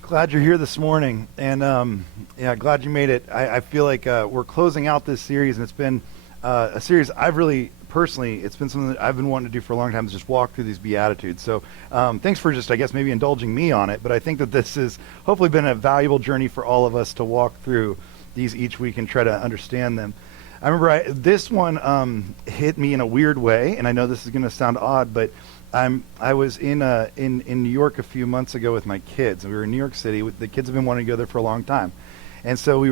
Glad you're here this morning, and glad you made it. I feel like we're closing out this series, and it's been a series I've really personally, it's been something that I've been wanting to do for a long time, is just walk through these Beatitudes. So thanks for just, I guess, maybe indulging me on it, but I think that this has hopefully been a valuable journey for all of us to walk through these each week and try to understand them. I remember this one hit me in a weird way, and I know this is going to sound odd, but I was in New York a few months ago with my kids, and we were in New York City. The kids have been wanting to go there for a long time, and so we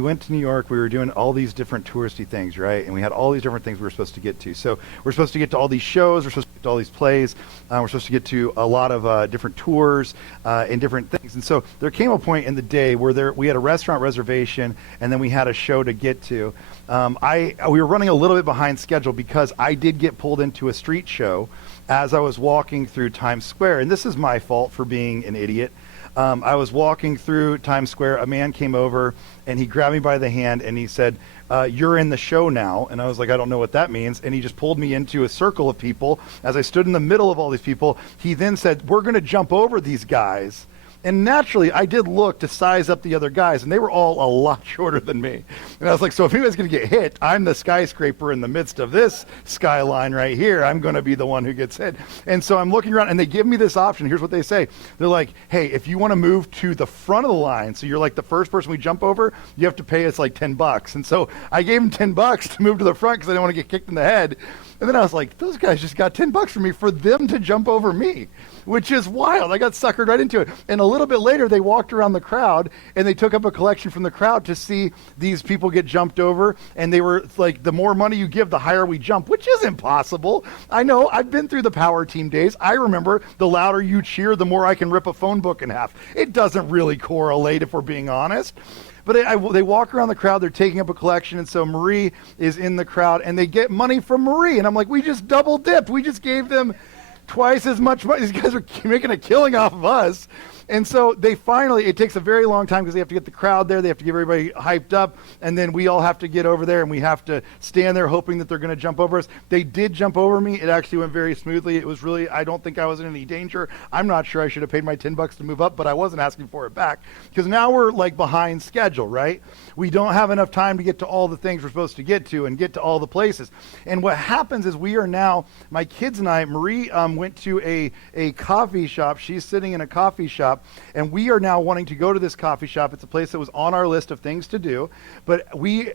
went to New York. We were doing all these different touristy things, right? And we had all these different things we were supposed to get to. So we're supposed to get to all these shows. We're supposed to get to all these plays. We're supposed to get to a lot of different tours and different things. And so there came a point in the day where we had a restaurant reservation, and then we had a show to get to. We were running a little bit behind schedule because I did get pulled into a street show as I was walking through Times Square. And this is my fault for being an idiot. I was walking through Times Square. A man came over, and he grabbed me by the hand, and he said, "You're in the show now." And I was like, I don't know what that means. And he just pulled me into a circle of people. As I stood in the middle of all these people, he then said, "We're going to jump over these guys." And naturally, I did look to size up the other guys, and they were all a lot shorter than me. And I was like, so if anybody's going to get hit, I'm the skyscraper in the midst of this skyline right here. I'm going to be the one who gets hit. And so I'm looking around, and they give me this option. Here's what they say. They're like, hey, if you want to move to the front of the line, so you're like the first person we jump over, you have to pay us like $10. And so I gave them $10 to move to the front because I didn't want to get kicked in the head. And then I was like, those guys just got $10 from me for them to jump over me, which is wild. I got suckered right into it. And a little bit later, they walked around the crowd, and they took up a collection from the crowd to see these people get jumped over. And they were like, the more money you give, the higher we jump, which is impossible. I know. I've been through the power team days. I remember the louder you cheer, the more I can rip a phone book in half. It doesn't really correlate, if we're being honest. But they walk around the crowd, they're taking up a collection, and so Marie is in the crowd, and they get money from Marie. And I'm like, we just double dipped. We just gave them twice as much money. These guys are making a killing off of us. And so they finally, it takes a very long time because they have to get the crowd there. They have to get everybody hyped up. And then we all have to get over there, and we have to stand there hoping that they're going to jump over us. They did jump over me. It actually went very smoothly. It was really, I don't think I was in any danger. I'm not sure I should have paid my $10 to move up, but I wasn't asking for it back because now we're like behind schedule, right? We don't have enough time to get to all the things we're supposed to get to and get to all the places. And what happens is we are now, my kids and I, Marie went to a coffee shop. She's sitting in a coffee shop. And we are now wanting to go to this coffee shop. It's a place that was on our list of things to do. But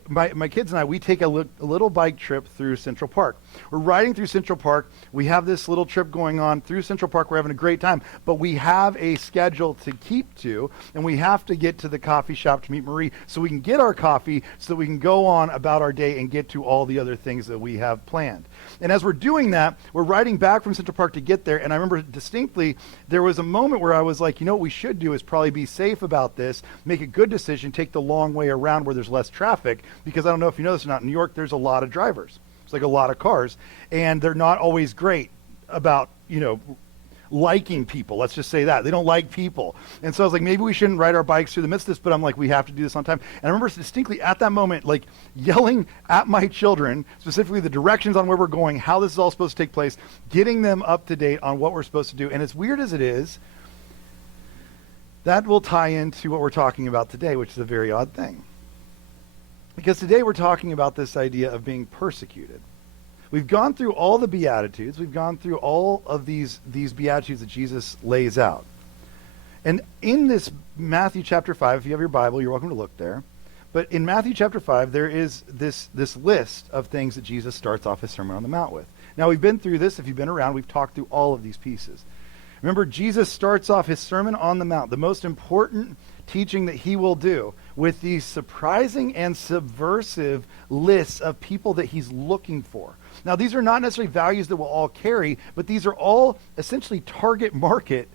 my kids and I, we take a little bike trip through Central Park. We're riding through Central Park. We have this little trip going on through Central Park. We're having a great time. But we have a schedule to keep to, and we have to get to the coffee shop to meet Marie so we can get our coffee so that we can go on about our day and get to all the other things that we have planned. And as we're doing that, we're riding back from Central Park to get there. And I remember distinctly there was a moment where I was like, you know what we should do is probably be safe about this, make a good decision, take the long way around where there's less traffic, because I don't know if you know this or not, in New York, there's a lot of drivers. It's like a lot of cars, and they're not always great about, liking people. Let's just say that. They don't like people. And so I was like, maybe we shouldn't ride our bikes through the midst of this, but I'm like, we have to do this on time. And I remember distinctly at that moment, like yelling at my children, specifically the directions on where we're going, how this is all supposed to take place, getting them up to date on what we're supposed to do. And as weird as it is, that will tie into what we're talking about today, which is a very odd thing. Because today we're talking about this idea of being persecuted. We've gone through all the Beatitudes. We've gone through all of these Beatitudes that Jesus lays out. And in this Matthew chapter 5, if you have your Bible, you're welcome to look there. But in Matthew chapter 5, there is this list of things that Jesus starts off his Sermon on the Mount with. Now, we've been through this. If you've been around, we've talked through all of these pieces. Remember, Jesus starts off his Sermon on the Mount, the most important teaching that he will do, with these surprising and subversive lists of people that he's looking for. Now, these are not necessarily values that we'll all carry, but these are all essentially target market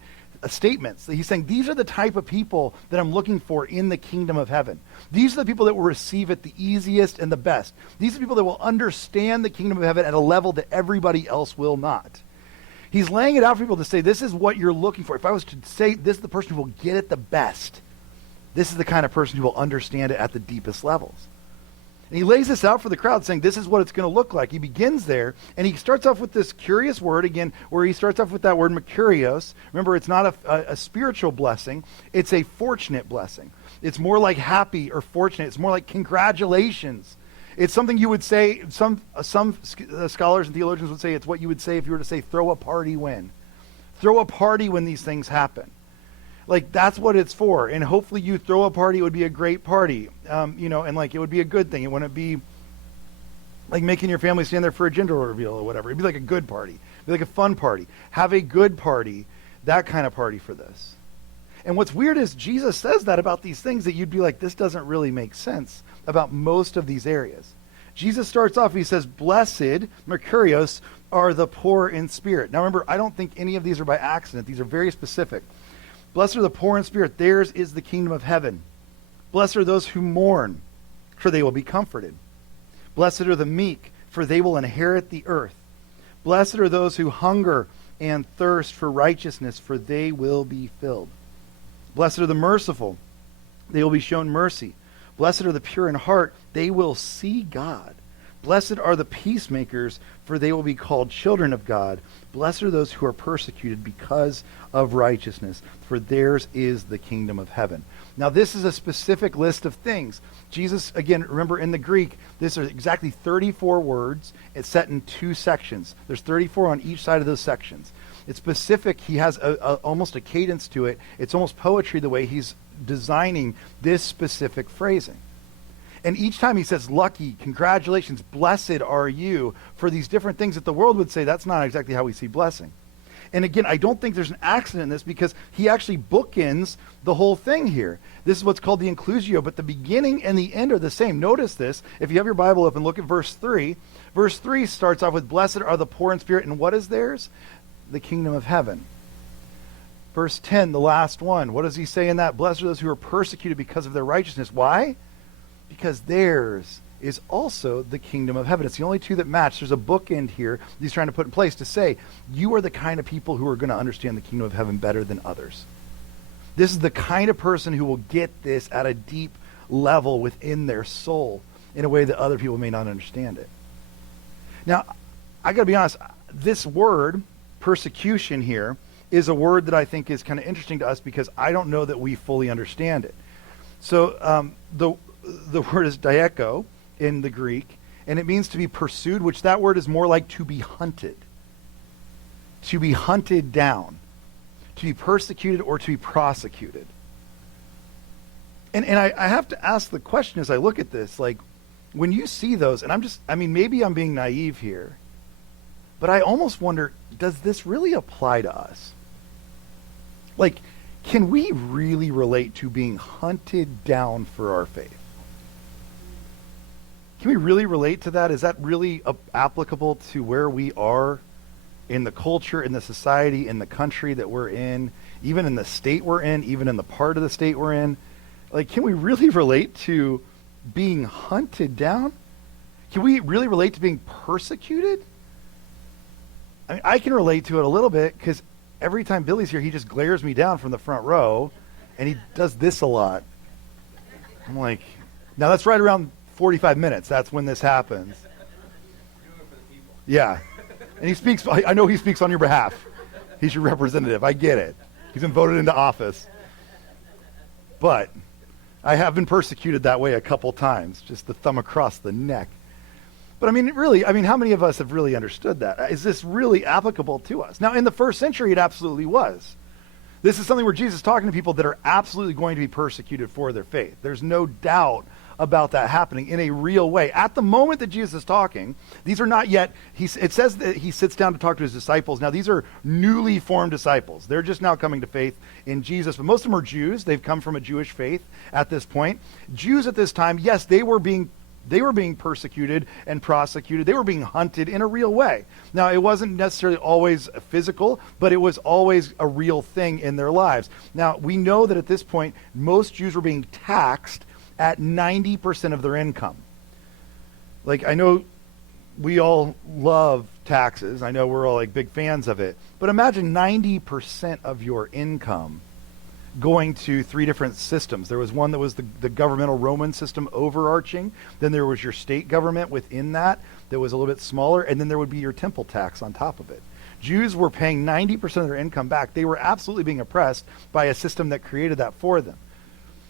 statements. He's saying, these are the type of people that I'm looking for in the kingdom of heaven. These are the people that will receive it the easiest and the best. These are people that will understand the kingdom of heaven at a level that everybody else will not. He's laying it out for people to say, this is what you're looking for. If I was to say, this is the person who will get it the best, this is the kind of person who will understand it at the deepest levels. And he lays this out for the crowd, saying this is what it's going to look like. He begins there, and he starts off with this curious word again, where he starts off with that word makarios. Remember, it's not a spiritual blessing. It's a fortunate blessing. It's more like happy or fortunate. It's more like congratulations. It's something you would say, some scholars and theologians would say it's what you would say if you were to say throw a party when. Throw a party when these things happen. Like, that's what it's for. And hopefully you throw a party, it would be a great party. And like, it would be a good thing. It wouldn't be like making your family stand there for a gender reveal or whatever. It'd be like a good party. It'd be like a fun party. Have a good party, that kind of party for this. And what's weird is Jesus says that about these things that you'd be like, this doesn't really make sense about most of these areas. Jesus starts off, he says, blessed, makarios, are the poor in spirit. Now remember, I don't think any of these are by accident. These are very specific. Blessed are the poor in spirit, theirs is the kingdom of heaven. Blessed are those who mourn, for they will be comforted. Blessed are the meek, for they will inherit the earth. Blessed are those who hunger and thirst for righteousness, for they will be filled. Blessed are the merciful, they will be shown mercy. Blessed are the pure in heart, they will see God. Blessed are the peacemakers, for they will be called children of God. Blessed are those who are persecuted because of righteousness, for theirs is the kingdom of heaven. Now, this is a specific list of things. Jesus, again, remember in the Greek, this are exactly 34 words. It's set in 2 sections. There's 34 on each side of those sections. It's specific. He has almost a cadence to it. It's almost poetry the way he's designing this specific phrasing. And each time he says, lucky, congratulations, blessed are you, for these different things that the world would say, that's not exactly how we see blessing. And again, I don't think there's an accident in this, because he actually bookends the whole thing here. This is what's called the inclusio, but the beginning and the end are the same. Notice this. If you have your Bible open, look at verse 3. Verse 3 starts off with, blessed are the poor in spirit, and what is theirs? The kingdom of heaven. Verse 10, the last one. What does he say in that? Blessed are those who are persecuted because of their righteousness. Why? Because theirs is also the kingdom of heaven. It's the only two that match. There's a bookend here that he's trying to put in place to say, you are the kind of people who are going to understand the kingdom of heaven better than others. This is the kind of person who will get this at a deep level within their soul in a way that other people may not understand it. Now, I got to be honest, this word, persecution here, is a word that I think is kind of interesting to us because I don't know that we fully understand it. So the word is dieko in the Greek, and it means to be pursued, which that word is more like to be hunted. To be hunted down. To be persecuted or to be prosecuted. And I have to ask the question as I look at this, like, when you see those, and maybe I'm being naive here, but I almost wonder, does this really apply to us? Like, can we really relate to being hunted down for our faith? Can we really relate to that? Is that really applicable to where we are in the culture, in the society, in the country that we're in, even in the state we're in, even in the part of the state we're in? Like, can we really relate to being hunted down? Can we really relate to being persecuted? I mean, I can relate to it a little bit because every time Billy's here, he just glares me down from the front row, and he does this a lot. I'm like, now that's right around 45 minutes. That's when this happens. Yeah. And he speaks, I know he speaks on your behalf. He's your representative. I get it. He's been voted into office. But I have been persecuted that way a couple times, just the thumb across the neck. But really, how many of us have really understood that? Is this really applicable to us? Now, in the first century, it absolutely was. This is something where Jesus is talking to people that are absolutely going to be persecuted for their faith. There's no doubt about that happening in a real way. At the moment that Jesus is talking, these are not yet, it says that he sits down to talk to his disciples. Now, these are newly formed disciples. They're just now coming to faith in Jesus. But most of them are Jews. They've come from a Jewish faith at this point. Jews at this time, yes, they were being persecuted and prosecuted. They were being hunted in a real way. Now, it wasn't necessarily always physical, but it was always a real thing in their lives. Now, we know that at this point, most Jews were being taxed at 90% of their income. Like, I know we all love taxes. I know we're all like big fans of it. But imagine 90% of your income going to three different systems. There was one that was the governmental Roman system overarching. Then there was your state government within that was a little bit smaller. And then there would be your temple tax on top of it. Jews were paying 90% of their income back. They were absolutely being oppressed by a system that created that for them.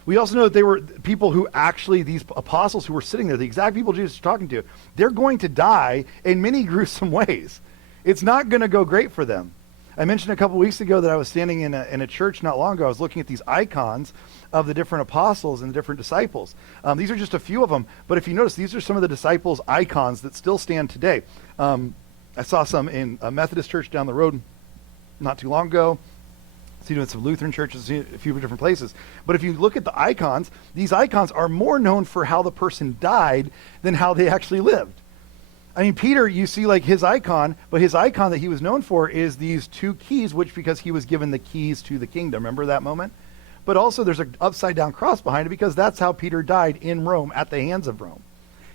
We also know that they were people who actually, these apostles who were sitting there, the exact people Jesus was talking to, they're going to die in many gruesome ways. It's not going to go great for them. I mentioned a couple weeks ago that I was standing in a church not long ago. I was looking at these icons of the different apostles and the different disciples. These are just a few of them, but if you notice, these are some of the disciples' icons that still stand today. I saw some in a Methodist church down the road not too long ago. Seen it in some Lutheran churches, a few different places. But if you look at the icons, these icons are more known for how the person died than how they actually lived. I mean, Peter, you see like his icon, but his icon that he was known for is these two keys, which because he was given the keys to the kingdom. Remember that moment? But also there's an upside down cross behind it because that's how Peter died in Rome at the hands of Rome.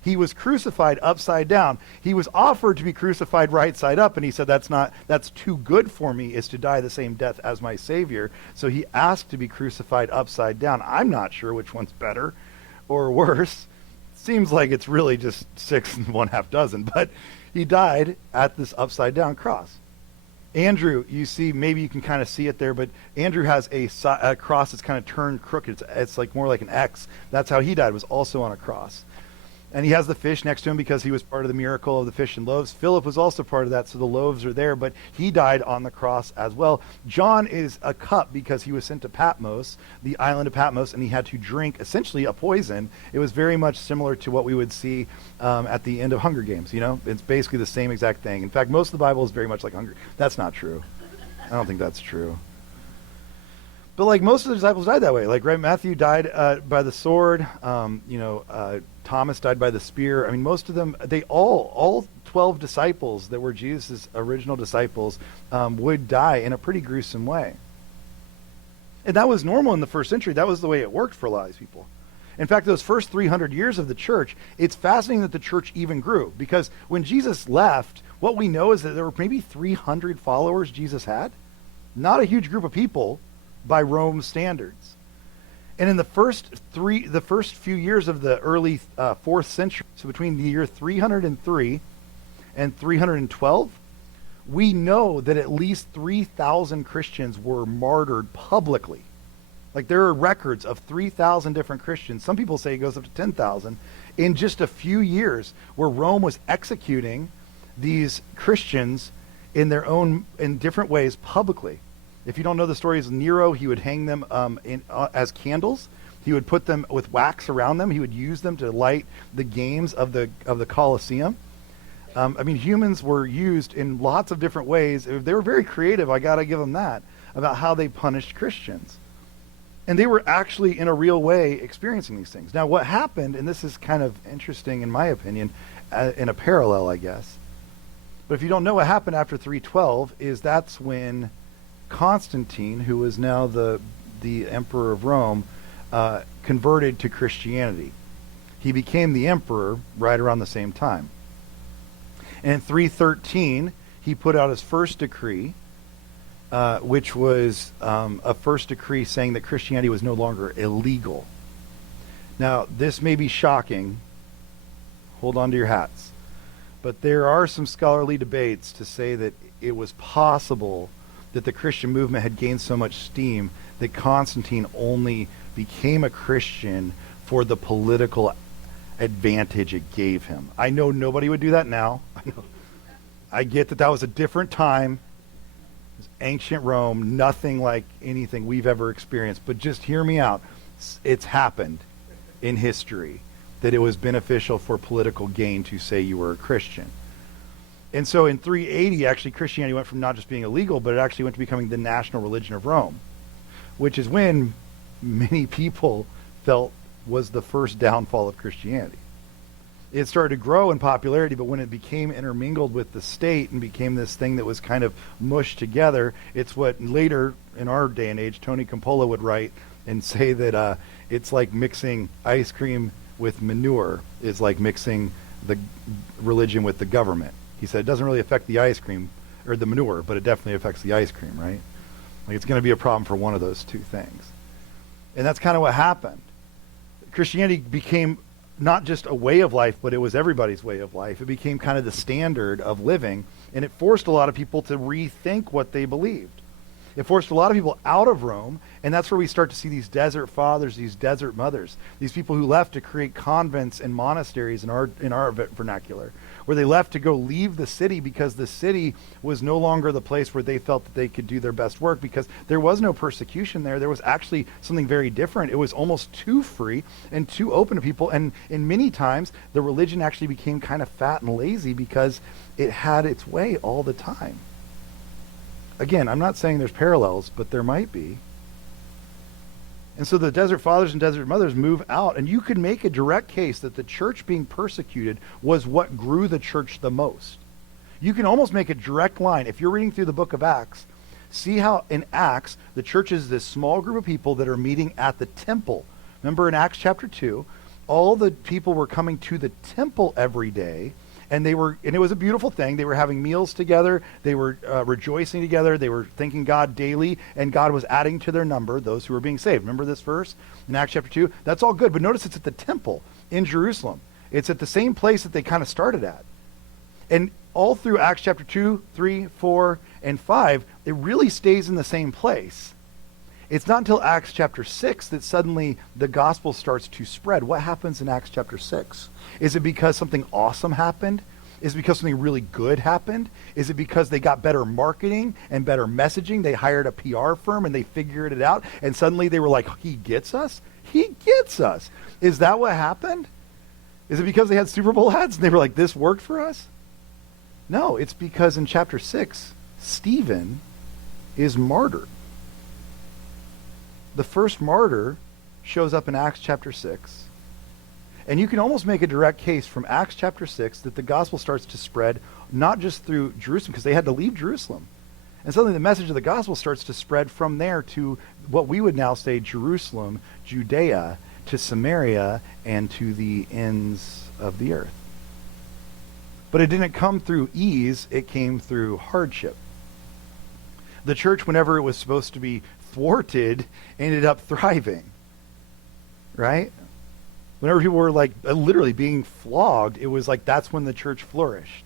He was crucified upside down. He was offered to be crucified right side up, and he said, that's too good for me, is to die the same death as my Savior. So he asked to be crucified upside down. I'm not sure which one's better or worse. Seems like it's really just 6 and 1/2 dozen, but he died at this upside down cross. Andrew, you see, maybe you can kind of see it there, but Andrew has a cross that's kind of turned crooked. It's like more like an X. That's how he died, was also on a cross. And he has the fish next to him because he was part of the miracle of the fish and loaves. Philip was also part of that, so the loaves are there, but he died on the cross as well. John is a cup because he was sent to Patmos, the island of Patmos, and he had to drink essentially a poison. It was very much similar to what we would see at the end of Hunger Games. You know, it's basically the same exact thing. In fact, most of the Bible is very much like Hunger. That's not true. I don't think that's true. But like most of the disciples died that way. Like, right, Matthew died by the sword. Thomas died by the spear. I mean, most of them, they all 12 disciples that were Jesus' original disciples would die in a pretty gruesome way. And that was normal in the first century. That was the way it worked for a lot of these people. In fact, those first 300 years of the church, it's fascinating that the church even grew. Because when Jesus left, what we know is that there were maybe 300 followers Jesus had. Not a huge group of people by Rome's standards. And in the first few years of the early 4th century, so between the year 303 and 312, we know that at least 3,000 Christians were martyred publicly. Like, there are records of 3,000 different Christians. Some people say it goes up to 10,000 in just a few years, where Rome was executing these Christians in different ways publicly. If you don't know the stories of Nero, he would hang them as candles. He would put them with wax around them. He would use them to light the games of the Colosseum. I mean, humans were used in lots of different ways. They were very creative, I got to give them that, about how they punished Christians. And they were actually, in a real way, experiencing these things. Now, what happened, and this is kind of interesting in my opinion, in a parallel, I guess. But if you don't know what happened after 312, is that's when Constantine, who was now the emperor of Rome, converted to Christianity. He became the emperor right around the same time. And in 313, he put out his first decree, which was a first decree saying that Christianity was no longer illegal. Now, this may be shocking. Hold on to your hats. But there are some scholarly debates to say that it was possible that the Christian movement had gained so much steam that Constantine only became a Christian for the political advantage it gave him. I know nobody would do that now. I get that was a different time. It was ancient Rome, nothing like anything we've ever experienced. But just hear me out. It's happened in history that it was beneficial for political gain to say you were a Christian. And so in 380, actually, Christianity went from not just being illegal, but it actually went to becoming the national religion of Rome, which is when many people felt was the first downfall of Christianity. It started to grow in popularity, but when it became intermingled with the state and became this thing that was kind of mushed together, it's what later, in our day and age, Tony Campolo would write and say that it's like mixing ice cream with manure, is like mixing the religion with the government. He said it doesn't really affect the ice cream or the manure, but it definitely affects the ice cream, right? Like, it's going to be a problem for one of those two things. And that's kind of what happened. Christianity became not just a way of life, but it was everybody's way of life. It became kind of the standard of living, and it forced a lot of people to rethink what they believed. It forced a lot of people out of Rome, and that's where we start to see these desert fathers, these desert mothers, these people who left to create convents and monasteries in our vernacular, where they left to go leave the city because the city was no longer the place where they felt that they could do their best work, because there was no persecution there. There was actually something very different. It was almost too free and too open to people, and in many times the religion actually became kind of fat and lazy because it had its way all the time. Again, I'm not saying there's parallels, but there might be. And so the desert fathers and desert mothers move out, and you could make a direct case that the church being persecuted was what grew the church the most. You can almost make a direct line. If you're reading through the book of Acts, see how in Acts, the church is this small group of people that are meeting at the temple. Remember in Acts chapter 2, all the people were coming to the temple every day, and it was a beautiful thing. They were having meals together. They were rejoicing together. They were thanking God daily, and God was adding to their number those who were being saved. Remember this verse in Acts chapter 2? That's all good, but notice it's at the temple in Jerusalem. It's at the same place that they kind of started at. And all through Acts chapter 2, 3, 4, and 5, it really stays in the same place. It's not until Acts chapter 6 that suddenly the gospel starts to spread. What happens in Acts chapter 6? Is it because something awesome happened? Is it because something really good happened? Is it because they got better marketing and better messaging? They hired a PR firm and they figured it out, and suddenly they were like, he gets us? He gets us. Is that what happened? Is it because they had Super Bowl ads and they were like, this worked for us? No, it's because in chapter 6, Stephen is martyred. The first martyr shows up in Acts chapter 6. And you can almost make a direct case from Acts chapter 6 that the gospel starts to spread not just through Jerusalem, because they had to leave Jerusalem. And suddenly the message of the gospel starts to spread from there to what we would now say Jerusalem, Judea, to Samaria, and to the ends of the earth. But it didn't come through ease, it came through hardship. The church, whenever it was supposed to be thwarted, ended up thriving, right? Whenever people were like literally being flogged, it was like that's when the church flourished.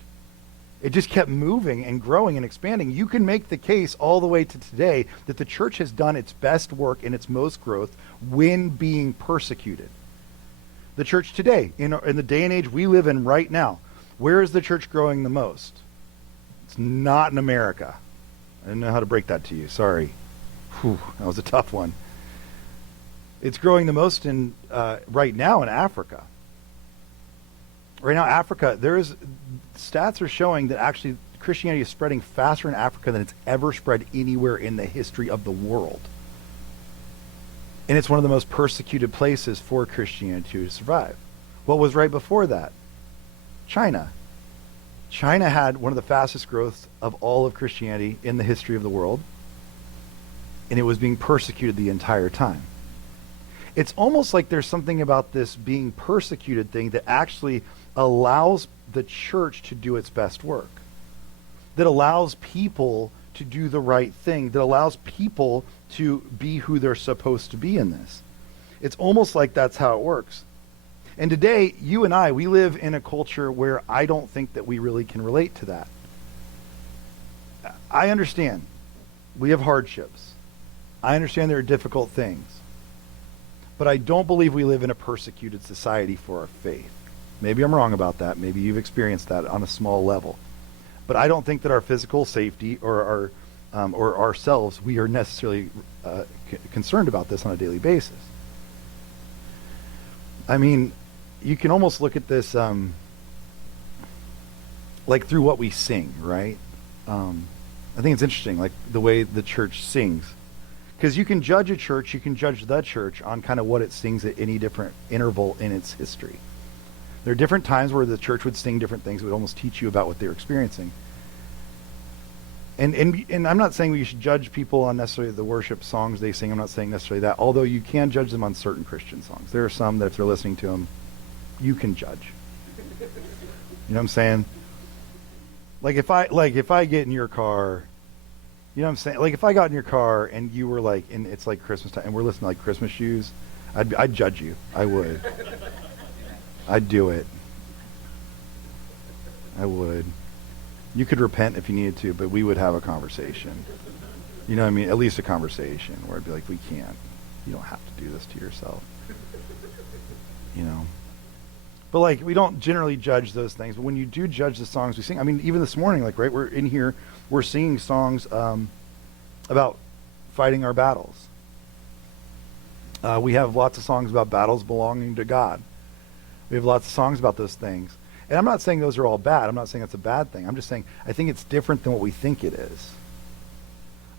It just kept moving and growing and expanding. You can make the case all the way to today that the church has done its best work and its most growth when being persecuted. The church today, in the day and age we live in right now, where is the church growing the most? It's not in America. I didn't know how to break that to you. Sorry. Whew, that was a tough one. It's growing the most in right now in Africa. Right now, Africa, stats are showing that actually Christianity is spreading faster in Africa than it's ever spread anywhere in the history of the world. And it's one of the most persecuted places for Christianity to survive. What was right before that? China. China had one of the fastest growths of all of Christianity in the history of the world, and it was being persecuted the entire time. It's almost like there's something about this being persecuted thing that actually allows the church to do its best work, that allows people to do the right thing, that allows people to be who they're supposed to be in this. It's almost like that's how it works. And today, you and I, we live in a culture where I don't think that we really can relate to that. I understand. We have hardships. I understand there are difficult things. But I don't believe we live in a persecuted society for our faith. Maybe I'm wrong about that. Maybe you've experienced that on a small level. But I don't think that our physical safety or ourselves, we are necessarily concerned about this on a daily basis. I mean, you can almost look at this like through what we sing, right? I think it's interesting, like the way the church sings. Because you can judge a church, you can judge the church on kind of what it sings at any different interval in its history. There are different times where the church would sing different things. It would almost teach you about what they were experiencing. And I'm not saying we should judge people on necessarily the worship songs they sing. I'm not saying necessarily that, although you can judge them on certain Christian songs. There are some that if they're listening to them, you can judge. You know what I'm saying? Like if I get in your car, You know what I'm saying? Like if I got in your car and you were like, and it's like Christmas time, and we're listening to like Christmas shoes, I'd judge you. I would. I'd do it. I would. You could repent if you needed to, but we would have a conversation. You know what I mean? At least a conversation where I'd be like, we can't. You don't have to do this to yourself. You know? But like, we don't generally judge those things. But when you do judge the songs we sing, I mean, even this morning, like, right, we're in here, we're singing songs about fighting our battles. We have lots of songs about battles belonging to God. We have lots of songs about those things. And I'm not saying those are all bad. I'm not saying it's a bad thing. I'm just saying I think it's different than what we think it is.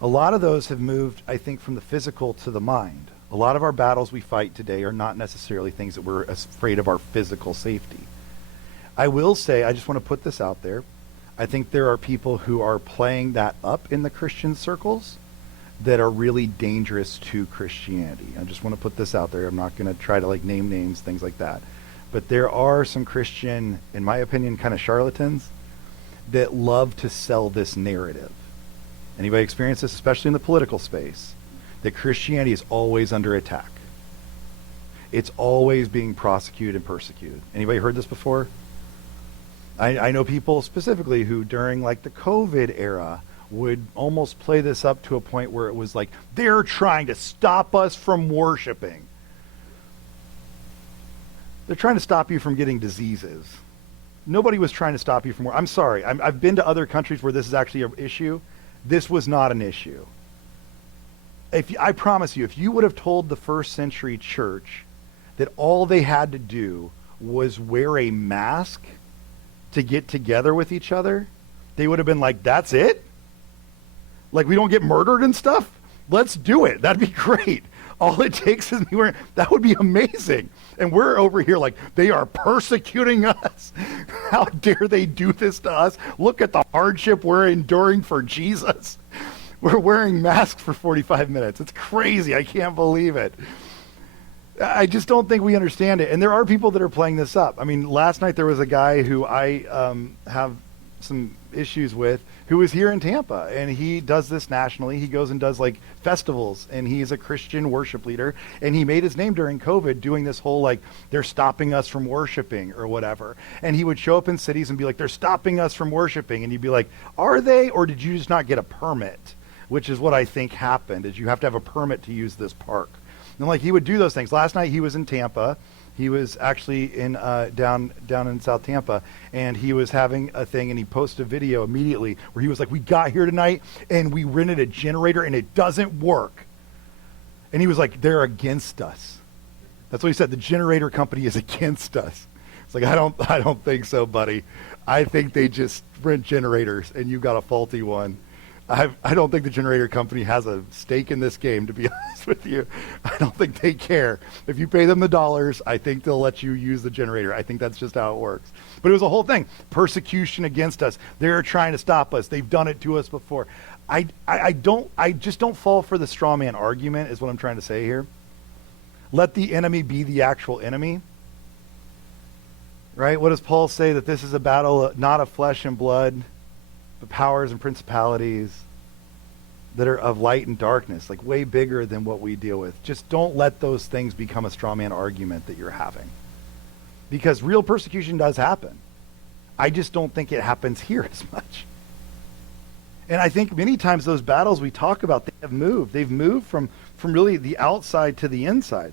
A lot of those have moved, I think, from the physical to the mind. A lot of our battles we fight today are not necessarily things that we're afraid of our physical safety. I will say, I just want to put this out there. I think there are people who are playing that up in the Christian circles that are really dangerous to Christianity. I just want to put this out there. I'm not going to try to like name names, things like that. But there are some Christian, in my opinion, kind of charlatans that love to sell this narrative. Anybody experience this, especially in the political space? That Christianity is always under attack. It's always being prosecuted and persecuted. Anybody heard this before? I know people specifically who during like the COVID era would almost play this up to a point where it was like, they're trying to stop us from worshiping. They're trying to stop you from getting diseases. Nobody was trying to stop you from I'm sorry. I've been to other countries where this is actually an issue. This was not an issue. I promise you, if you would have told the first century church that all they had to do was wear a mask to get together with each other, they would have been like, that's it? Like we don't get murdered and stuff? Let's do it. That'd be great. All it takes is me wearing, that would be amazing. And we're over here like, they are persecuting us. How dare they do this to us? Look at the hardship we're enduring for Jesus. We're wearing masks for 45 minutes. It's crazy. I can't believe it. I just don't think we understand it. And there are people that are playing this up. I mean, last night there was a guy who I have some issues with who was here in Tampa, and he does this nationally. He goes and does like festivals, and he's a Christian worship leader, and he made his name during COVID doing this whole like, they're stopping us from worshiping or whatever. And he would show up in cities and be like, they're stopping us from worshiping. And you'd be like, are they, or did you just not get a permit? Which is what I think happened, is you have to have a permit to use this park. And like he would do those things. Last night he was in Tampa. He was actually in down in South Tampa, and he was having a thing, and he posted a video immediately where he was like, we got here tonight and we rented a generator and it doesn't work. And he was like, they're against us. That's what he said. The generator company is against us. It's like, I don't think so, buddy. I think they just rent generators and you got a faulty one. I don't think the generator company has a stake in this game, to be honest with you. I don't think they care. If you pay them the dollars, I think they'll let you use the generator. I think that's just how it works. But it was a whole thing. Persecution against us. They're trying to stop us. They've done it to us before. I just don't fall for the straw man argument is what I'm trying to say here. Let the enemy be the actual enemy. Right? What does Paul say? That this is a battle not of flesh and blood, but powers and principalities that are of light and darkness, like way bigger than what we deal with. Just don't let those things become a straw man argument that you're having. Because real persecution does happen. I just don't think it happens here as much. And I think many times those battles we talk about, they have moved. They've moved from really the outside to the inside.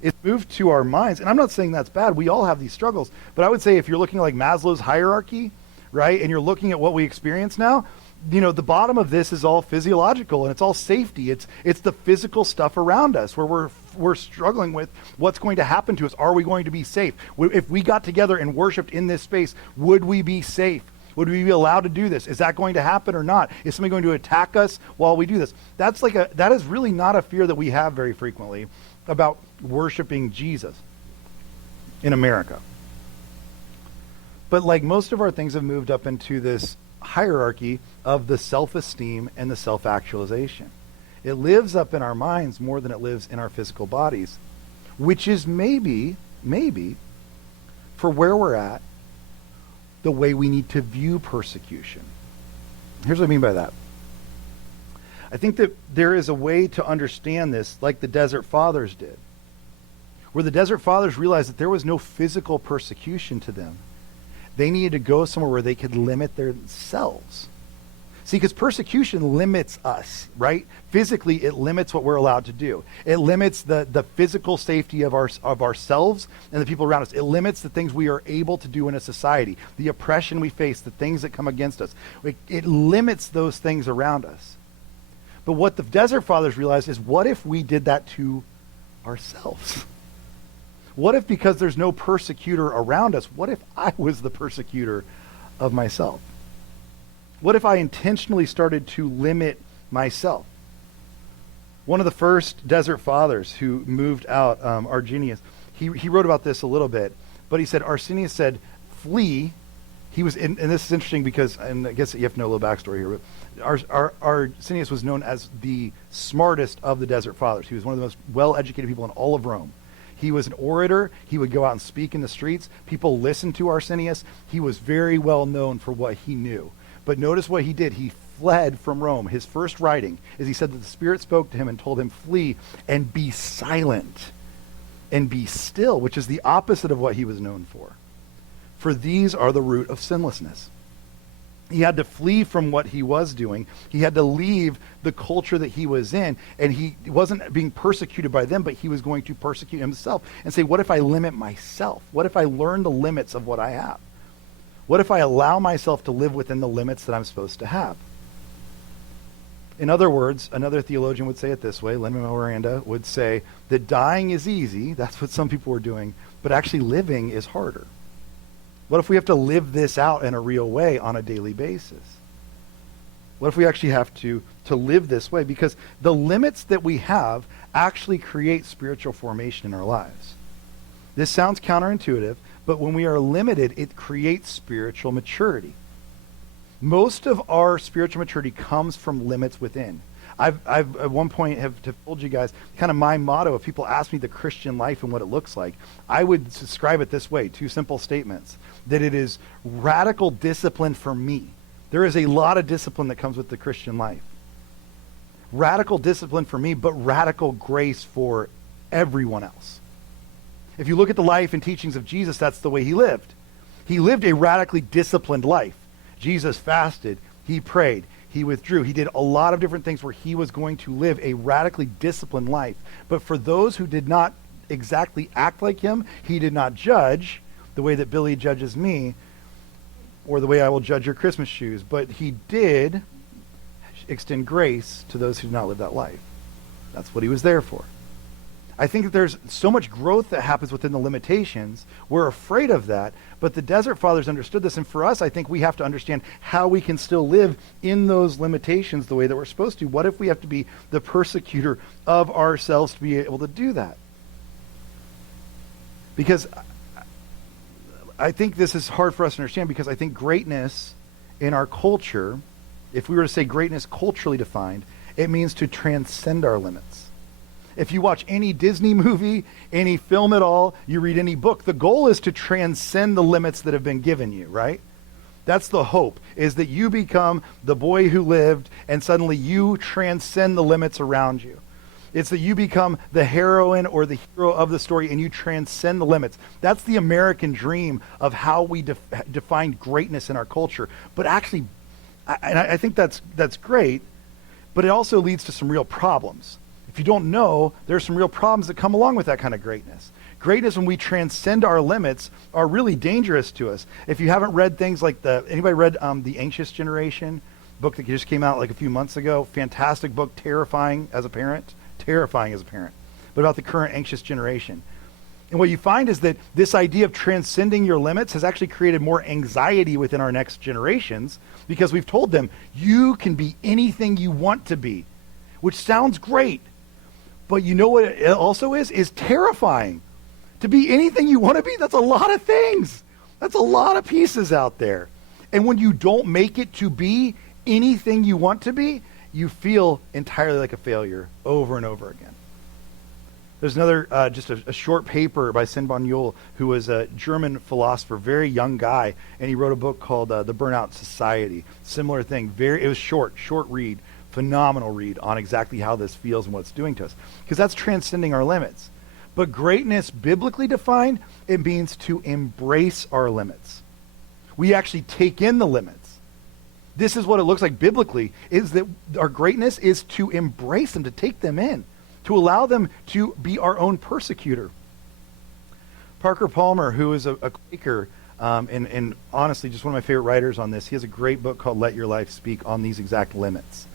It's moved to our minds. And I'm not saying that's bad. We all have these struggles. But I would say if you're looking like Maslow's hierarchy, right, and you're looking at what we experience now, you know, the bottom of this is all physiological and it's all safety. It's the physical stuff around us where we're struggling with what's going to happen to us. Are we going to be safe? If we got together and worshiped in this space, would we be safe? Would we be allowed to do this? Is that going to happen or not? Is somebody going to attack us while we do this? That is really not a fear that we have very frequently about worshiping Jesus in America. But like most of our things have moved up into this hierarchy of the self-esteem and the self-actualization. It lives up in our minds more than it lives in our physical bodies, which is maybe, for where we're at, the way we need to view persecution. Here's what I mean by that. I think that there is a way to understand this like the Desert Fathers did, where the Desert Fathers realized that there was no physical persecution to them. They needed to go somewhere where they could limit themselves. See, because persecution limits us, right? Physically, it limits what we're allowed to do. It limits the physical safety of ourselves and the people around us. It limits the things we are able to do in a society, the oppression we face, the things that come against us. It limits those things around us. But what the Desert Fathers realized is, what if we did that to ourselves? What if, because there's no persecutor around us, what if I was the persecutor of myself? What if I intentionally started to limit myself? One of the first Desert Fathers who moved out, Argenius, he wrote about this a little bit, but he said, Arsenius said, flee. He was, and this is interesting because, and I guess you have to know a little backstory here, but Arsenius was known as the smartest of the Desert Fathers. He was one of the most well-educated people in all of Rome. He was an orator. He would go out and speak in the streets. People listened to Arsenius. He was very well known for what he knew. But notice what he did. He fled from Rome. His first writing is he said that the Spirit spoke to him and told him, flee and be silent and be still, which is the opposite of what he was known for. For these are the root of sinlessness. He had to flee from what he was doing. He had to leave the culture that he was in, and he wasn't being persecuted by them, but he was going to persecute himself and say, what if I limit myself? What if I learn the limits of what I have? What if I allow myself to live within the limits that I'm supposed to have? In other words, another theologian would say it this way, Lin-Manuel Miranda would say that dying is easy, that's what some people are doing, but actually living is harder. What if we have to live this out in a real way on a daily basis? What if we actually have to live this way? Because the limits that we have actually create spiritual formation in our lives. This sounds counterintuitive, but when we are limited, it creates spiritual maturity. Most of our spiritual maturity comes from limits within. I've at one point have told you guys kind of my motto. If people ask me the Christian life and what it looks like, I would describe it this way, two simple statements. That it is radical discipline for me. There is a lot of discipline that comes with the Christian life. Radical discipline for me, but radical grace for everyone else. If you look at the life and teachings of Jesus, that's the way he lived. He lived a radically disciplined life. Jesus fasted, he prayed, he withdrew. He did a lot of different things where he was going to live a radically disciplined life. But for those who did not exactly act like him, he did not judge the way that Billy judges me or the way I will judge your Christmas shoes. But he did extend grace to those who did not live that life. That's what he was there for. I think that there's so much growth that happens within the limitations. We're afraid of that, but the Desert Fathers understood this, and for us, I think we have to understand how we can still live in those limitations the way that we're supposed to. What if we have to be the persecutor of ourselves to be able to do that? Because I think this is hard for us to understand, because I think greatness in our culture, if we were to say greatness culturally defined, it means to transcend our limits. If you watch any Disney movie, any film at all, you read any book, the goal is to transcend the limits that have been given you, right? That's the hope, is that you become the boy who lived and suddenly you transcend the limits around you. It's that you become the heroine or the hero of the story and you transcend the limits. That's the American dream of how we define greatness in our culture. But actually, I think that's great, but it also leads to some real problems. If you don't know, there's some real problems that come along with that kind of greatness. Greatness, when we transcend our limits, are really dangerous to us. If you haven't read things like anybody read The Anxious Generation, book that just came out like a few months ago? Fantastic book, terrifying as a parent, but about the current anxious generation. And what you find is that this idea of transcending your limits has actually created more anxiety within our next generations, because we've told them, you can be anything you want to be, which sounds great. But you know what it also is terrifying. To be anything you want to be, that's a lot of things. That's a lot of pieces out there. And when you don't make it to be anything you want to be, you feel entirely like a failure over and over again. There's another, just a short paper by Sinbon Yul, who was a German philosopher, very young guy, and he wrote a book called The Burnout Society. Similar thing. It was short read. phenomenal read on exactly how this feels and what it's doing to us, because that's transcending our limits. But greatness, biblically defined, it means to embrace our limits. We actually take in the limits. This is what it looks like biblically, is that our greatness is to embrace them, to take them in, to allow them to be our own persecutor. Parker Palmer, who is a Quaker, and honestly just one of my favorite writers on this, he has a great book called Let Your Life Speak on these exact limits.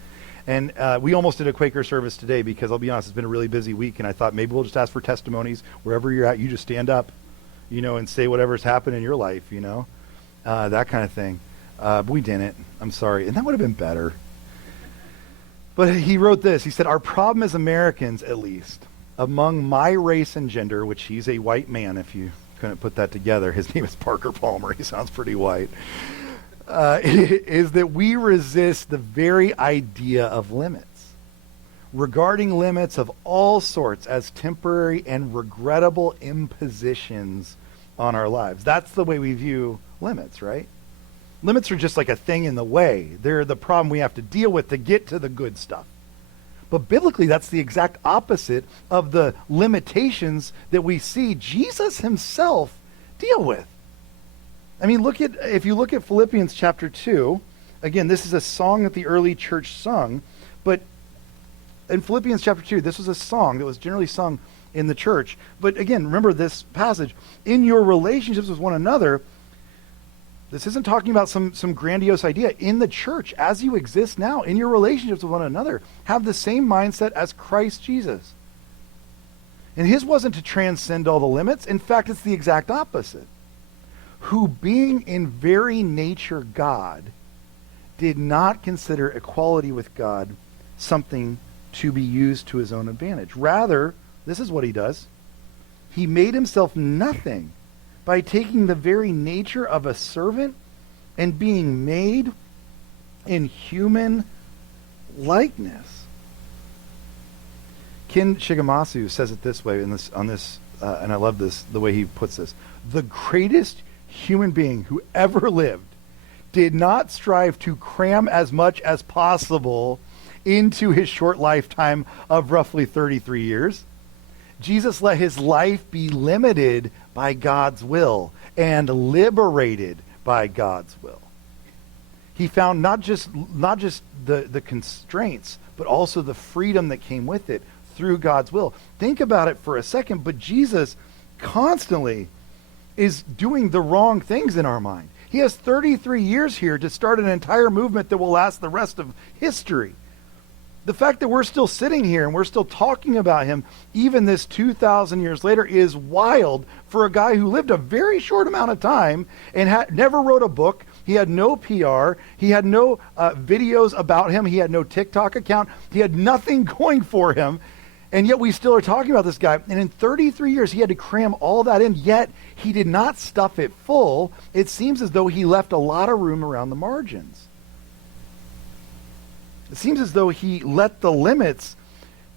And we almost did a Quaker service today because I'll be honest, it's been a really busy week, and I thought maybe we'll just ask for testimonies. Wherever you're at, you just stand up, and say whatever's happened in your life, that kind of thing. But we didn't. I'm sorry. And that would have been better. But he wrote this. He said, our problem as Americans, at least, among my race and gender, which he's a white man, if you couldn't put that together. His name is Parker Palmer. He sounds pretty white. Is that we resist the very idea of limits, regarding limits of all sorts as temporary and regrettable impositions on our lives. That's the way we view limits, right? Limits are just like a thing in the way. They're the problem we have to deal with to get to the good stuff. But biblically, that's the exact opposite of the limitations that we see Jesus himself deal with. I mean, if you look at Philippians chapter 2, again, this is a song that the early church sung, but in Philippians chapter 2, this was a song that was generally sung in the church. But again, remember this passage, in your relationships with one another, this isn't talking about some grandiose idea. In the church, as you exist now, in your relationships with one another, have the same mindset as Christ Jesus. And his wasn't to transcend all the limits. In fact, it's the exact opposite. Who, being in very nature God, did not consider equality with God something to be used to his own advantage. Rather, this is what he does. He made himself nothing by taking the very nature of a servant and being made in human likeness. Ken Shigemasu says it this way and I love this, the way he puts this. The greatest human being who ever lived did not strive to cram as much as possible into his short lifetime of roughly 33 years. Jesus let his life be limited by God's will and liberated by God's will. He found not just the constraints, but also the freedom that came with it through God's will. Think about it for a second, but Jesus constantly is doing the wrong things in our mind. He has 33 years here to start an entire movement that will last the rest of history. The fact that we're still sitting here and we're still talking about him, even this 2,000 years later, is wild for a guy who lived a very short amount of time and never wrote a book. He had no PR. He had no videos about him. He had no TikTok account. He had nothing going for him. And yet we still are talking about this guy. And in 33 years, he had to cram all that in, yet he did not stuff it full. It seems as though he left a lot of room around the margins. It seems as though he let the limits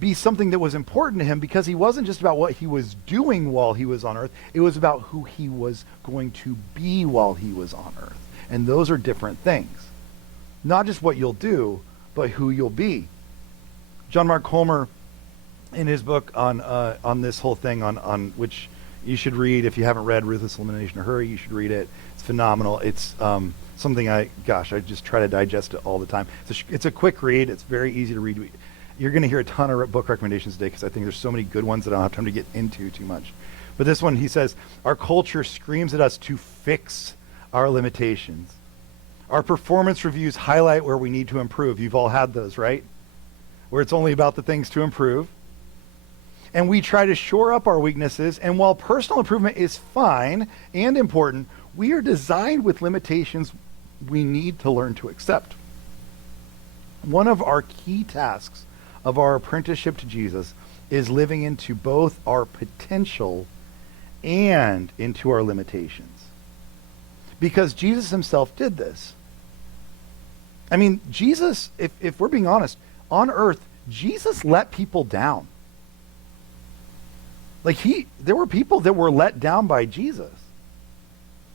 be something that was important to him, because he wasn't just about what he was doing while he was on earth. It was about who he was going to be while he was on earth. And those are different things. Not just what you'll do, but who you'll be. John Mark Comer, in his book on this whole thing, on which you should read if you haven't read Ruthless Elimination or Hurry, you should read it. It's phenomenal. It's something I just try to digest it all the time. It's a quick read. It's very easy to read. You're going to hear a ton of book recommendations today because I think there's so many good ones that I don't have time to get into too much. But this one, he says, our culture screams at us to fix our limitations. Our performance reviews highlight where we need to improve. You've all had those, right? Where it's only about the things to improve. And we try to shore up our weaknesses. And while personal improvement is fine and important, we are designed with limitations we need to learn to accept. One of our key tasks of our apprenticeship to Jesus is living into both our potential and into our limitations. Because Jesus himself did this. I mean, Jesus, if we're being honest, on earth, Jesus let people down. There were people that were let down by Jesus.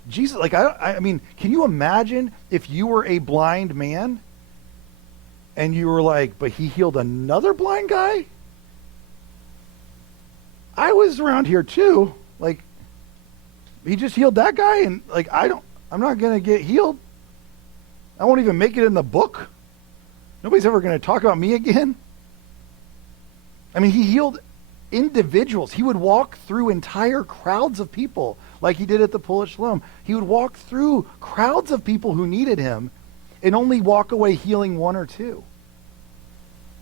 Jesus, I mean, can you imagine if you were a blind man And you were like, but he healed another blind guy? I was around here too. Like, he just healed that guy, and like, I'm not going to get healed. I won't even make it in the book. Nobody's ever going to talk about me again. I mean, he healed individuals. He would walk through entire crowds of people like he did at the pool at Siloam. He would walk through crowds of people who needed him and only walk away healing one or two.